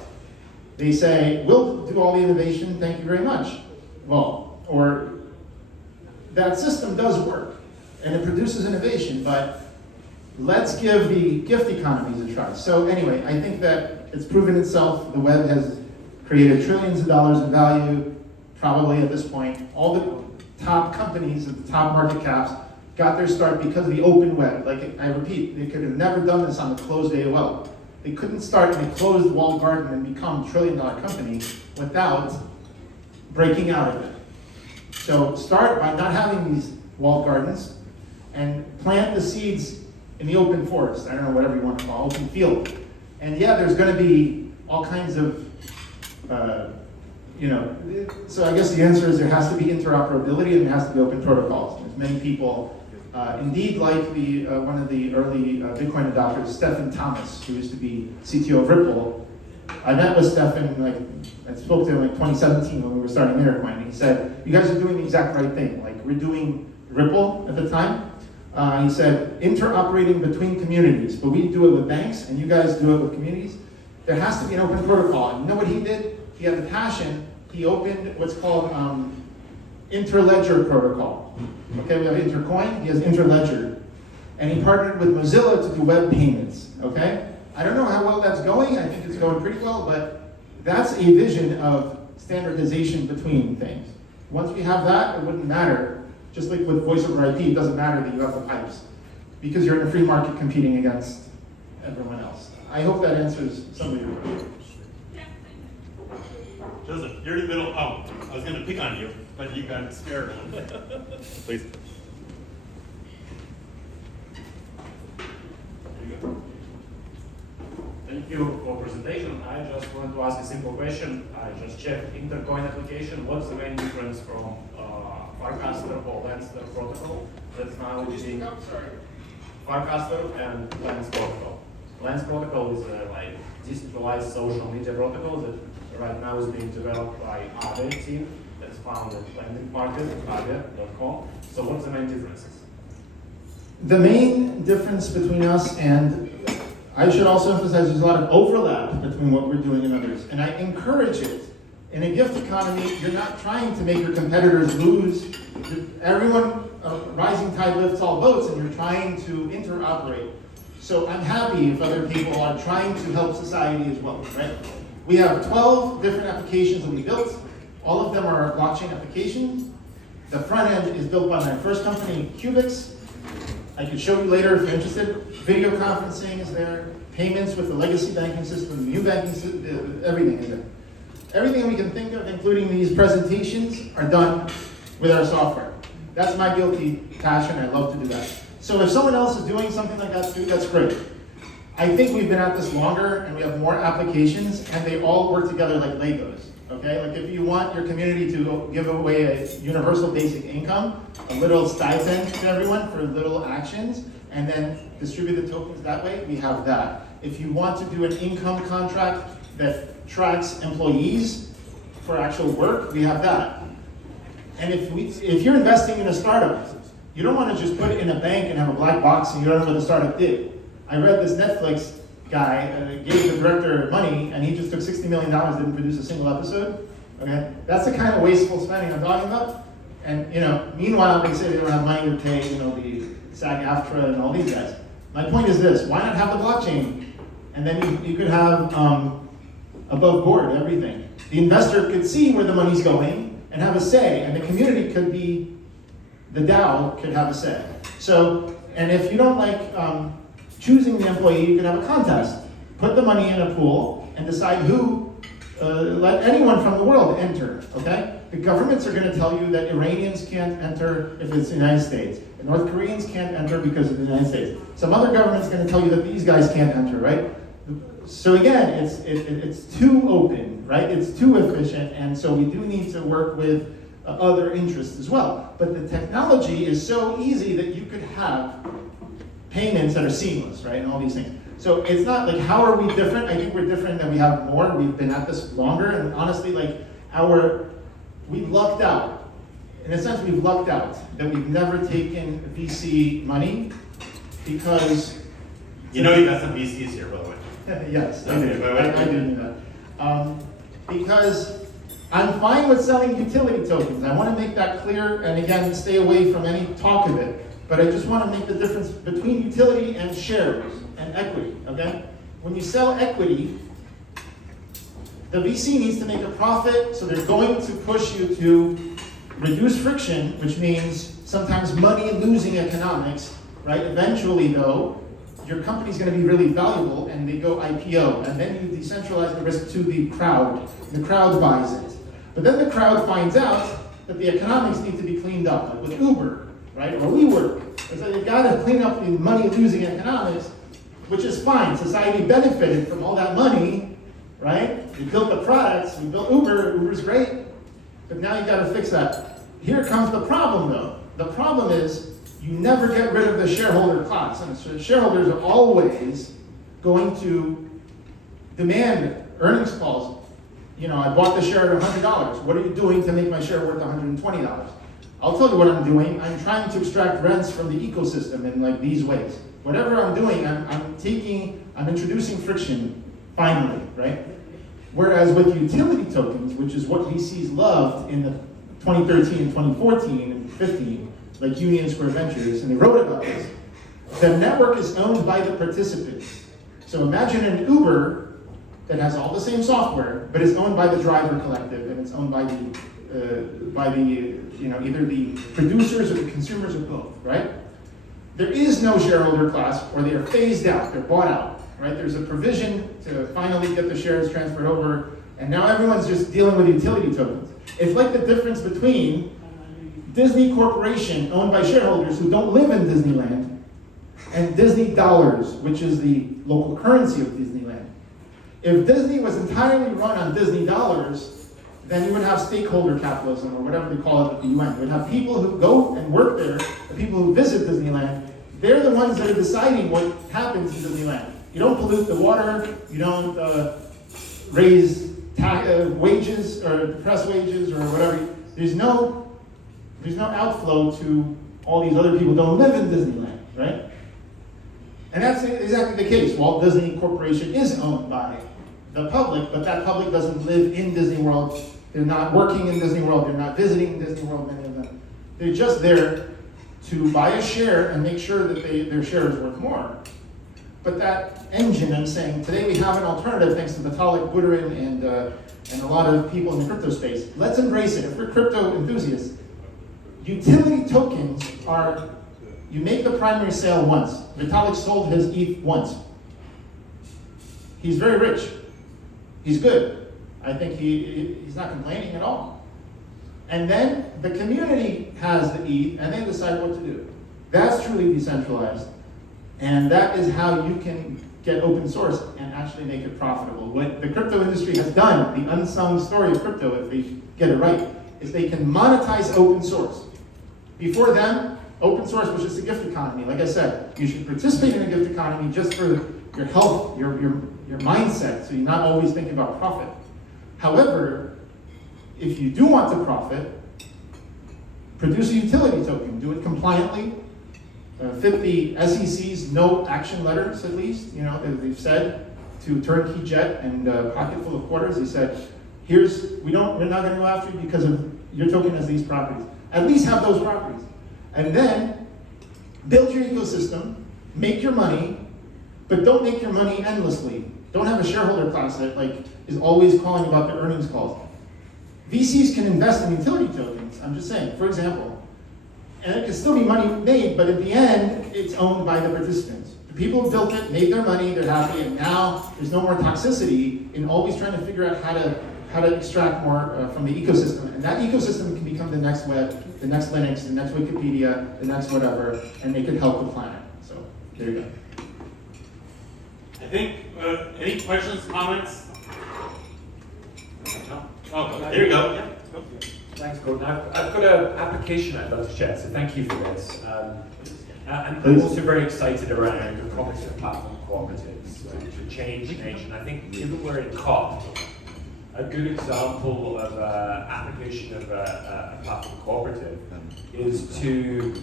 They say, we'll do all the innovation, thank you very much. Well, or that system does work, and it produces innovation, but let's give the gift economies a try. So anyway, I think that it's proven itself. The web has created trillions of dollars in value, probably at this point. All the top companies at the top market caps got their start because of the open web. Like I repeat, they could have never done this on the closed AOL. They couldn't start in a closed walled garden and become a trillion-dollar company without breaking out of it. So start by not having these walled gardens and plant the seeds in the open forest. I don't know, whatever you want to call it, open field. And yeah, there's going to be all kinds of, so I guess the answer is there has to be interoperability and there has to be open protocols. There's many people, indeed like one of the early Bitcoin adopters, Stephen Thomas, who used to be CTO of Ripple. I met with Stephen, I spoke to him in 2017 when we were starting Bitcoin, and he said, you guys are doing the exact right thing. Like, we're doing Ripple at the time. He said, interoperating between communities, but we do it with banks, and you guys do it with communities. There has to be an open protocol. And you know what he did? He had the passion. He opened what's called interledger protocol. Okay, we have Intercoin, he has Interledger. And he partnered with Mozilla to do web payments, okay? I don't know how well that's going. I think it's going pretty well, but that's a vision of standardization between things. Once we have that, it wouldn't matter. Just like with voice over IP, it doesn't matter that you have the pipes because you're in a free market competing against everyone else. I hope that answers some of your questions. Joseph, you're in the middle. Oh, I was going to pick on you, but you got spared. Please. Thank you for presentation. I just want to ask a simple question. I just checked Intercoin application. What's the main difference from Farcaster or Lancer protocol that's now using Farcaster and Lens protocol? Lens protocol is like decentralized social media protocol that right now is being developed by Aave team that's found at lending market, aave.com. So what's the main differences? The main difference between us and I should also emphasize there's a lot of overlap between what we're doing and others, and I encourage it. In a gift economy, you're not trying to make your competitors lose. Everyone, rising tide lifts all boats, and you're trying to interoperate. So I'm happy if other people are trying to help society as well, right? We have 12 different applications that we built. All of them are blockchain applications. The front end is built by my first company, Cubix. I could show you later if you're interested. Video conferencing is there. Payments with the legacy banking system, the new banking system, everything is there. Everything we can think of, including these presentations, are done with our software. That's my guilty passion. I love to do that. So if someone else is doing something like that too, that's great. I think we've been at this longer and we have more applications and they all work together like Legos. Okay, like if you want your community to give away a universal basic income, a little stipend to everyone for little actions, and then distribute the tokens that way, we have that. If you want to do an income contract that tracks employees for actual work, we have that. And if you're investing in a startup, you don't want to just put it in a bank and have a black box and you don't know what the startup did. I read this Netflix guy gave the director money and he just took $60 million, didn't produce a single episode. Okay, that's the kind of wasteful spending I'm talking about. And meanwhile they say they don't have money to pay, the SAG-AFTRA and all these guys. My point is this: why not have the blockchain, and then you could have above board everything. The investor could see where the money's going and have a say, and the community could be, the DAO could have a say. So, and if you don't like choosing the employee, you can have a contest. Put the money in a pool and decide who, let anyone from the world enter, okay? The governments are gonna tell you that Iranians can't enter if it's the United States. And North Koreans can't enter because of the United States. Some other government's gonna tell you that these guys can't enter, right? So again, it's too open, right? It's too efficient, and so we do need to work with other interests as well. But the technology is so easy that you could have payments that are seamless, right? And all these things. So it's not like, how are we different? I think we're different that we have more. We've been at this longer, and honestly, like we've lucked out. In a sense, we've lucked out that we've never taken VC money because you got some VCs here, by the way. Yes, Okay, I do know that. Because I'm fine with selling utility tokens. I want to make that clear, and again, stay away from any talk of it. But I just want to make the difference between utility and shares and equity, okay? When you sell equity, the VC needs to make a profit, so they're going to push you to reduce friction, which means sometimes money-losing economics, right? Eventually, though, your company's going to be really valuable, and they go IPO, and then you decentralize the risk to the crowd. The crowd buys it. But then the crowd finds out that the economics need to be cleaned up, like with Uber. right? Or WeWork. And so you gotta clean up the money-losing economics, which is fine. Society benefited from all that money, right? We built the products, we built Uber, Uber's great, but now you gotta fix that. Here comes the problem though. The problem is you never get rid of the shareholder class. And so shareholders are always going to demand earnings calls. You know, I bought the share at $100. What are you doing to make my share worth $120? I'll tell you what I'm doing. I'm trying to extract rents from the ecosystem in like these ways. Whatever I'm doing, I'm introducing friction, finally, right? Whereas with utility tokens, which is what VCs loved in the 2013 and 2014 and 15, like Union Square Ventures, and they wrote about this, the network is owned by the participants. So imagine an Uber that has all the same software, but is owned by the driver collective, and it's owned by the either the producers or the consumers or both, right? There is no shareholder class, or they are phased out, they're bought out, right? There's a provision to finally get the shares transferred over, and now everyone's just dealing with utility tokens. It's like the difference between Disney Corporation, owned by shareholders who don't live in Disneyland, and Disney dollars, which is the local currency of Disneyland. If Disney was entirely run on Disney dollars, then you would have stakeholder capitalism, or whatever they call it at the UN. You would have people who go and work there, the people who visit Disneyland, they're the ones that are deciding what happens in Disneyland. You don't pollute the water, you don't raise wages, or depress wages, or whatever. There's no outflow to all these other people who don't live in Disneyland, right? And that's exactly the case. Walt Disney Corporation is owned by the public, but that public doesn't live in Disney World. They're not working in Disney World. They're not visiting Disney World, many of them. They're just there to buy a share and make sure that their share is worth more. But that engine, I'm saying, today we have an alternative thanks to Vitalik Buterin and a lot of people in the crypto space. Let's embrace it. If we're crypto enthusiasts, utility tokens are, you make the primary sale once. Vitalik sold his ETH once. He's very rich. He's good. I think he's not complaining at all. And then the community has the ETH and they decide what to do. That's truly decentralized. And that is how you can get open source and actually make it profitable. What the crypto industry has done, the unsung story of crypto, if they get it right, is they can monetize open source. Before them, open source was just a gift economy. Like I said, you should participate in a gift economy just for your health, your mindset, so you're not always thinking about profit. However, if you do want to profit, produce a utility token. Do it compliantly. Fit the SEC's no action letters, at least. You know, they've said to Turnkey Jet and Pocket Full of Quarters, they said, we're not going to go after you because of your token has these properties. At least have those properties. And then build your ecosystem, make your money, but don't make your money endlessly. Don't have a shareholder class that is always calling about the earnings calls. VCs can invest in utility tokens, I'm just saying, for example, and it can still be money made, but at the end, it's owned by the participants. The people who built it made their money, they're happy, and now there's no more toxicity in always trying to figure out how to extract more from the ecosystem. And that ecosystem can become the next web, the next Linux, the next Wikipedia, the next whatever, and they could help the planet. So there you go. I think, any questions, comments? No? Oh, there you go. Yeah. Go. Thanks, Gordon. I've got an application I'd love to share, so thank you for this. I'm also very excited around the promise of platform cooperatives to change nation. I think given we're in COP, a good example of an application of a platform cooperative is to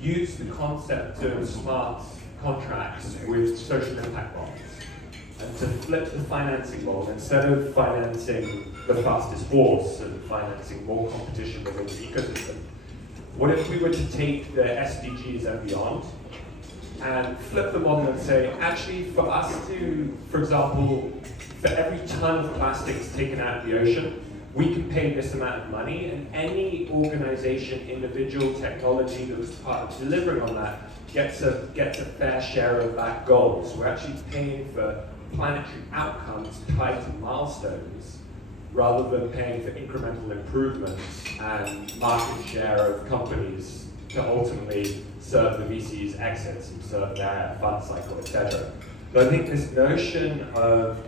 use the concept of smart contracts with social impact bonds. And to flip the financing model, instead of financing the fastest horse and financing more competition within the ecosystem, what if we were to take the SDGs and beyond and flip the model and say, actually, for us to, for example, for every ton of plastics taken out of the ocean, we can pay this amount of money, and any organization, individual, technology that was part of delivering on that gets a fair share of that goal. So we're actually paying for planetary outcomes tied to milestones rather than paying for incremental improvements and market share of companies to ultimately serve the VC's exits and serve their fund cycle, etc. But I think this notion of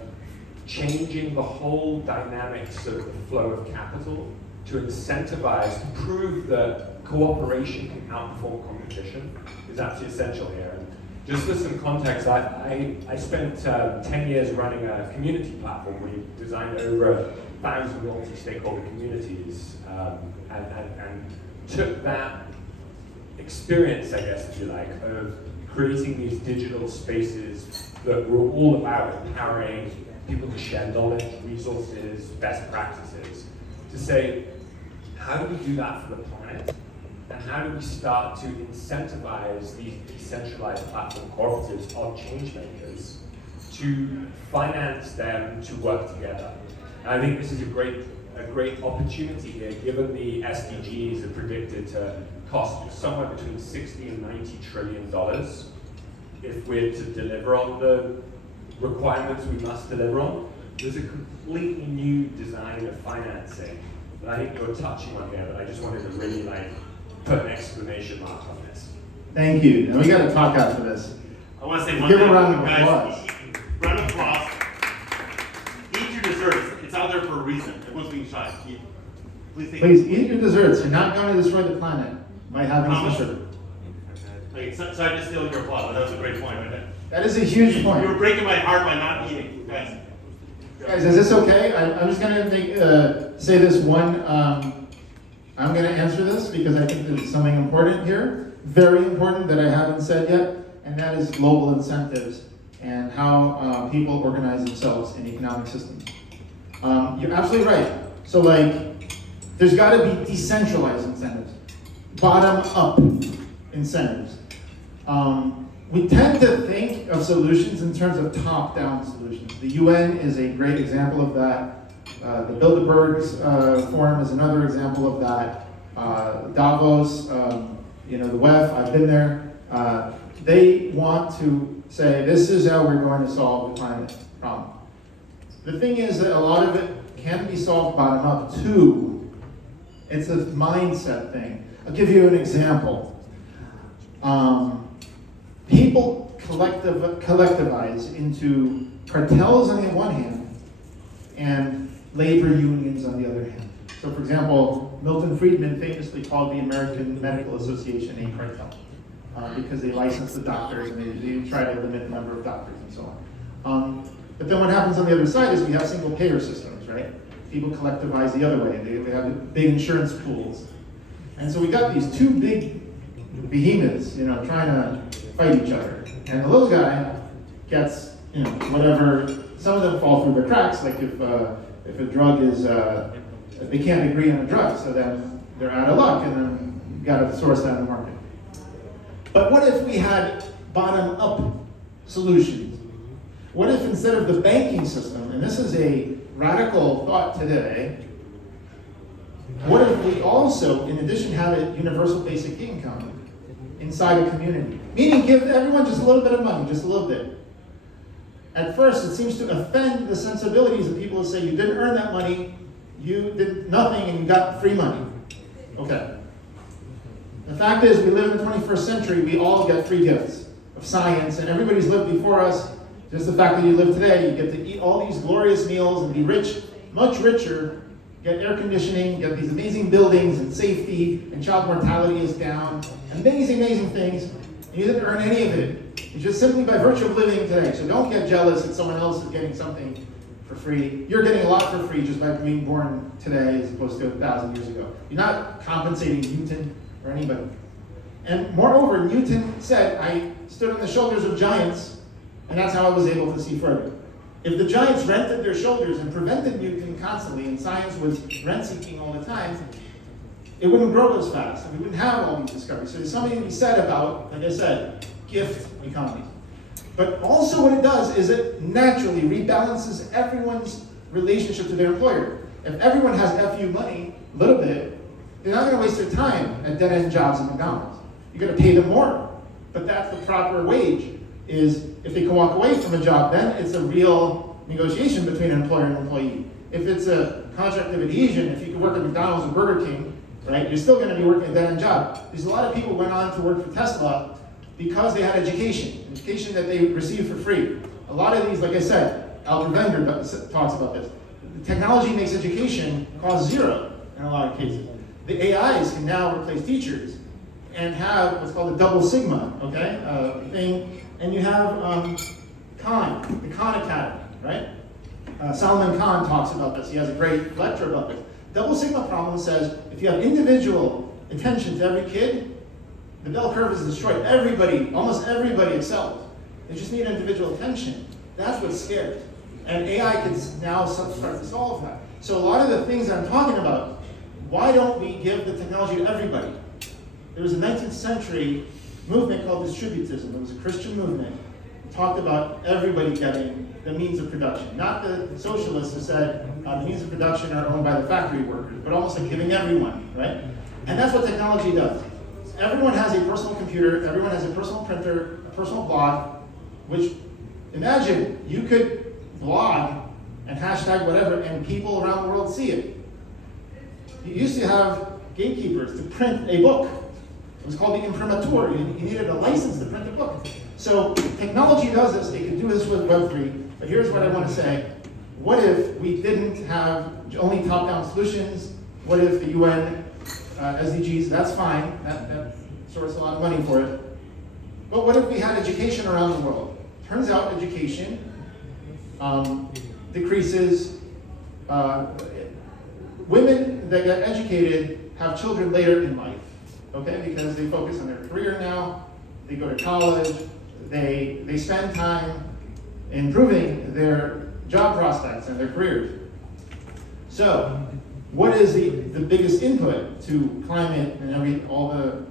changing the whole dynamics of the flow of capital to incentivize, to prove that cooperation can outperform competition is absolutely essential here. And just for some context, I spent 10 years running a community platform. We designed over 1,000 multi-stakeholder communities and took that experience, I guess, if you like, of creating these digital spaces that were all about empowering people to share knowledge, resources, best practices, to say, how do we do that for the planet? And how do we start to incentivize these decentralized platform cooperatives or change makers to finance them to work together? And I think this is a great opportunity here, given the SDGs are predicted to cost somewhere between 60 and 90 trillion dollars if we're to deliver on the requirements we must deliver on. There's a completely new design of financing that I think you're touching on here, but I just wanted to really put an exclamation mark on this. Thank you. Now we got to talk after this. I want to say one Give thing, a round of guys. applause. Round of applause. Eat your desserts. It's out there for a reason. Everyone's being shy. Please eat your desserts. You're not going to destroy the planet by having some sugar. Okay, so I just stealing your applause. That was a great point, right? That is a huge point. You were breaking my heart by not eating, guys. Guys, is this okay? I'm just going to say this one. I'm going to answer this because I think there's something important here, very important that I haven't said yet, and that is global incentives and how people organize themselves in economic systems. You're absolutely right. So there's got to be decentralized incentives, bottom-up incentives. We tend to think of solutions in terms of top-down solutions. The UN is a great example of that. The Bilderberg Forum is another example of that. Davos, the WEF, I've been there. They want to say, this is how we're going to solve the climate problem. The thing is that a lot of it can be solved bottom-up too. It's a mindset thing. I'll give you an example. People collectivize into cartels on the one hand and labor unions on the other hand. So for example, Milton Friedman famously called the American Medical Association a cartel because they license the doctors and they try to limit the number of doctors and so on. But then what happens on the other side is we have single payer systems, right? People collectivize the other way. They have big insurance pools. And so we got these two big behemoths, trying to fight each other. And the little guy gets, whatever. Some of them fall through the cracks, like if a drug is, they can't agree on a drug, so then they're out of luck, and then you got to source that in the market. But what if we had bottom-up solutions? What if instead of the banking system, and this is a radical thought today, what if we also, in addition, have a universal basic income inside a community? Meaning give everyone just a little bit of money, just a little bit. At first, it seems to offend the sensibilities of people who say you didn't earn that money, you did nothing, and you got free money. Okay. The fact is, we live in the 21st century, we all get free gifts of science, and everybody's lived before us. Just the fact that you live today, you get to eat all these glorious meals and be rich, much richer, get air conditioning, get these amazing buildings and safety, and child mortality is down. Amazing, amazing things, and you didn't earn any of it. It's just simply by virtue of living today. So don't get jealous that someone else is getting something for free. You're getting a lot for free just by being born today as opposed to 1,000 years ago. You're not compensating Newton or anybody. And moreover, Newton said, I stood on the shoulders of giants, and that's how I was able to see further. If the giants rented their shoulders and prevented Newton constantly, and science was rent-seeking all the time, it wouldn't grow as fast, and we wouldn't have all these discoveries. So there's something to be said about, like I said, gift economies. But also what it does is it naturally rebalances everyone's relationship to their employer. If everyone has FU money, a little bit, they're not going to waste their time at dead-end jobs at McDonald's. You're going to pay them more. But that's the proper wage, is if they can walk away from a job, then it's a real negotiation between an employer and employee. If it's a contract of adhesion, if you can work at McDonald's or Burger King, right? You're still going to be working a dead-end job. There's a lot of people who went on to work for Tesla because they had education that they received for free. A lot of these, like I said, Albert Wenger talks about this. The technology makes education cost zero in a lot of cases. The AIs can now replace teachers and have what's called a double sigma, okay, thing. And you have Khan, the Khan Academy, right? Salman Khan talks about this. He has a great lecture about this. Double sigma problem says if you have individual attention to every kid, the bell curve is destroyed. Everybody, almost everybody excels. They just need individual attention. That's what's scary. And AI can now start to solve that. So a lot of the things that I'm talking about, why don't we give the technology to everybody? There was a 19th century movement called distributism. It was a Christian movement. It talked about everybody getting the means of production. Not the socialists who said the means of production are owned by the factory workers, but almost like giving everyone, right? And that's what technology does. Everyone has a personal computer, everyone has a personal printer, a personal blog, which, imagine, you could blog and hashtag whatever, and people around the world see it. You used to have gatekeepers to print a book. It was called the imprimatur. You needed a license to print a book. So technology does this. It can do this with Web3. But here's what I want to say. What if we didn't have only top-down solutions? What if the UN SDGs, that's fine. That sources a lot of money for it. But what if we had education around the world? Turns out education decreases. Women that get educated have children later in life, okay? Because they focus on their career now, they go to college, they spend time improving their job prospects and their careers. So, what is the biggest input to climate and all the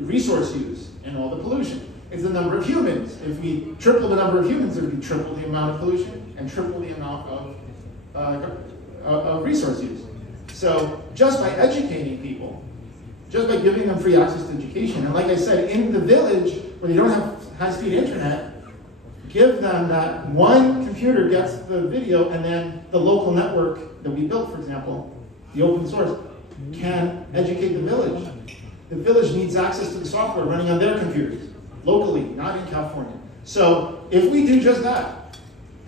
resource use and all the pollution? It's the number of humans. If we triple the number of humans, it would be triple the amount of pollution and triple the amount of resource use. So just by educating people, just by giving them free access to education, and like I said, in the village where they don't have high-speed internet, give them that one computer gets the video, and then the local network that we built, for example, the open source, can educate the village. The village needs access to the software running on their computers, locally, not in California. So if we do just that,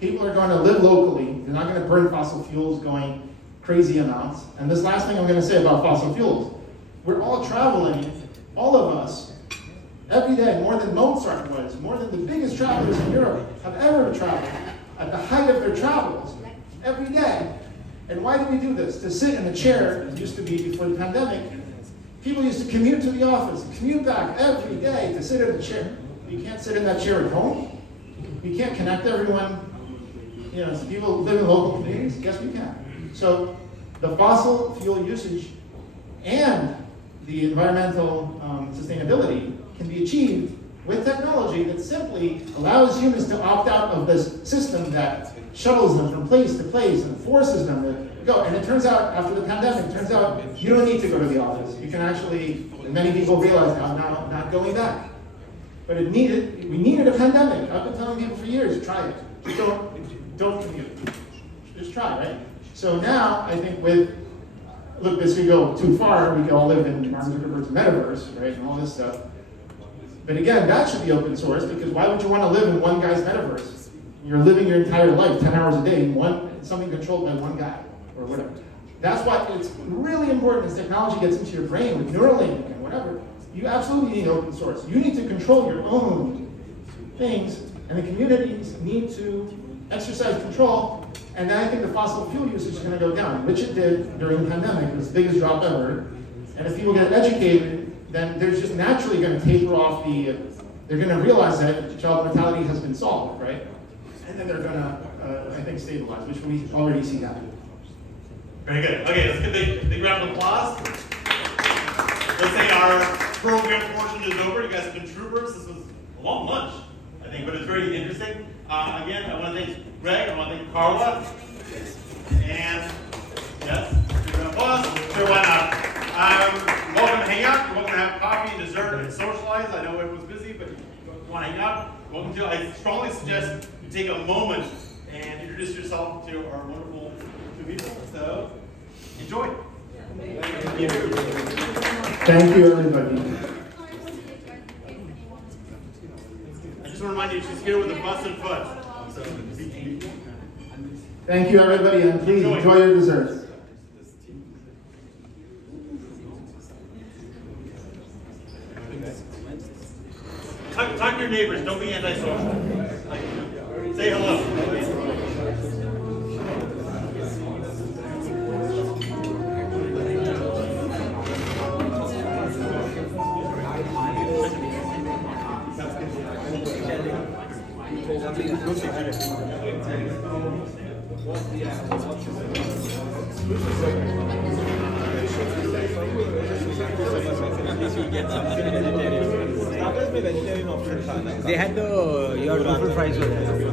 people are going to live locally, they're not going to burn fossil fuels going crazy amounts. And this last thing I'm going to say about fossil fuels, we're all traveling, all of us, every day, more than Mozart was, more than the biggest travelers in Europe have ever traveled, at the height of their travels, every day. And why do we do this? To sit in a chair, it used to be before the pandemic, people used to commute to the office, commute back every day to sit in a chair. You can't sit in that chair at home. You can't connect everyone. You know, people live in local communities. Yes, we can. So the fossil fuel usage and the environmental sustainability can be achieved with technology that simply allows humans to opt out of this system that shuttles them from place to place and forces them to go. And it turns out, after the pandemic, it turns out you don't need to go to the office. You can actually, and many people realize now, not going back. But we needed a pandemic. I've been telling people for years, try it. Just don't commute. Just try, right? So now, I think look, this could go too far. We could all live in Mark Zuckerberg's metaverse, right, and all this stuff. But again, that should be open source, because why would you want to live in one guy's metaverse? You're living your entire life, 10 hours a day, in something controlled by one guy, or whatever. That's why it's really important as technology gets into your brain with Neuralink and whatever, you absolutely need open source. You need to control your own things, and the communities need to exercise control. And then I think the fossil fuel usage is going to go down, which it did during the pandemic. It was the biggest drop ever. And if people get educated, then they're just naturally going to taper off they're going to realize that child mortality has been solved, right? And then they're going to, I think, stabilize, which we already see happening. Very good. Okay, let's give a big round of applause. Let's say our program portion is over. You guys have been troopers. This was a long lunch, I think, but it's very interesting. Again, I want to thank Greg, I want to thank Carla, and yes, applause. Sure, why not? Welcome to hang out. You're welcome to have coffee and dessert and socialize. I know everyone's busy, but if you want to hang out, welcome to. I strongly suggest you take a moment and introduce yourself to our wonderful two people. So, enjoy. Thank you. Thank you, everybody. I just want to remind you, she's here with a busted foot. Thank you, everybody, and please enjoy your desserts. Talk to your neighbors, don't be antisocial. Say hello. They had your truffle fries were there.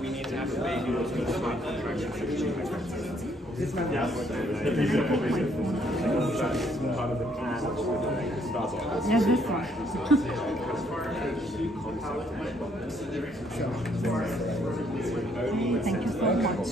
We need to have a baby with a smart contract for the chief. Yes, part of the plan. Yes, this one. Thank you so much.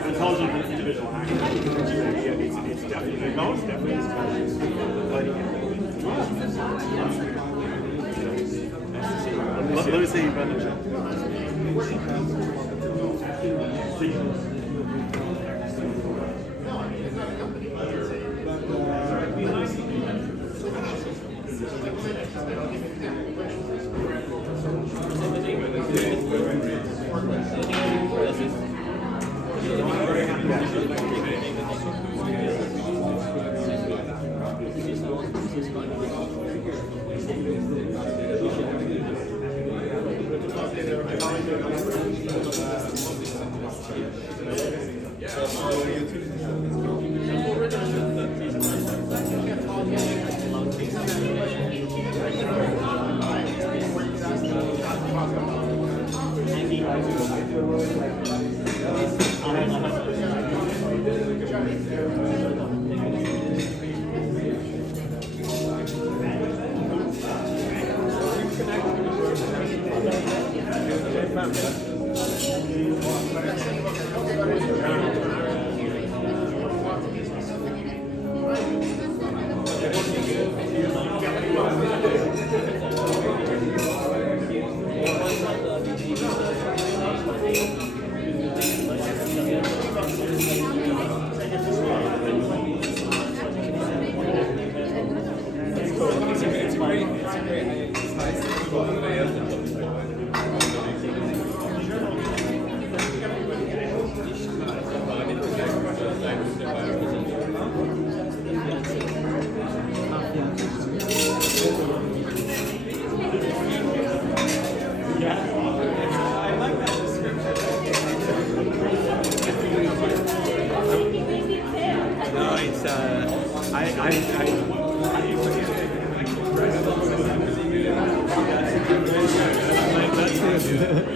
Intelligent individual action. It's definitely most definitely. Let me see you better.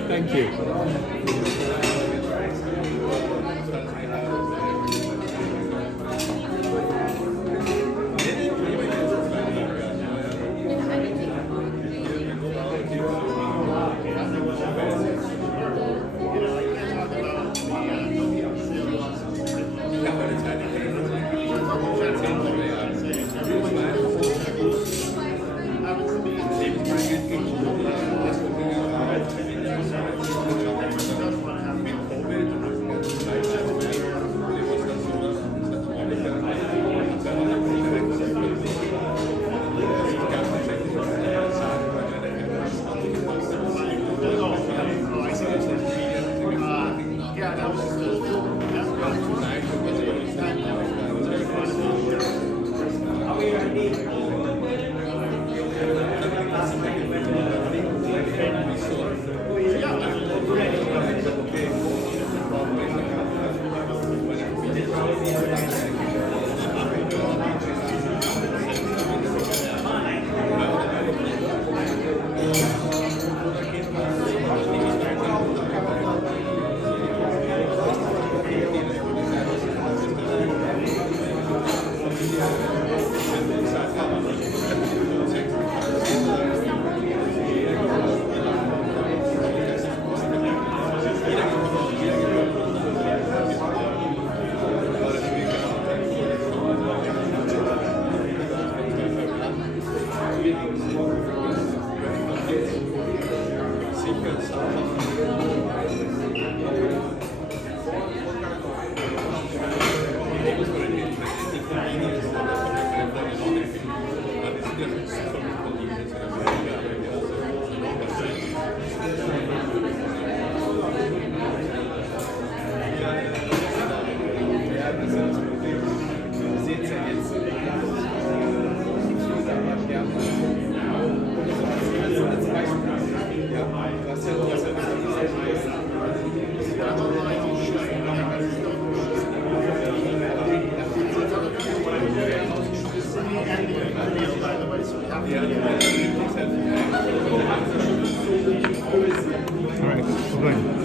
Thank you. All right, we're going.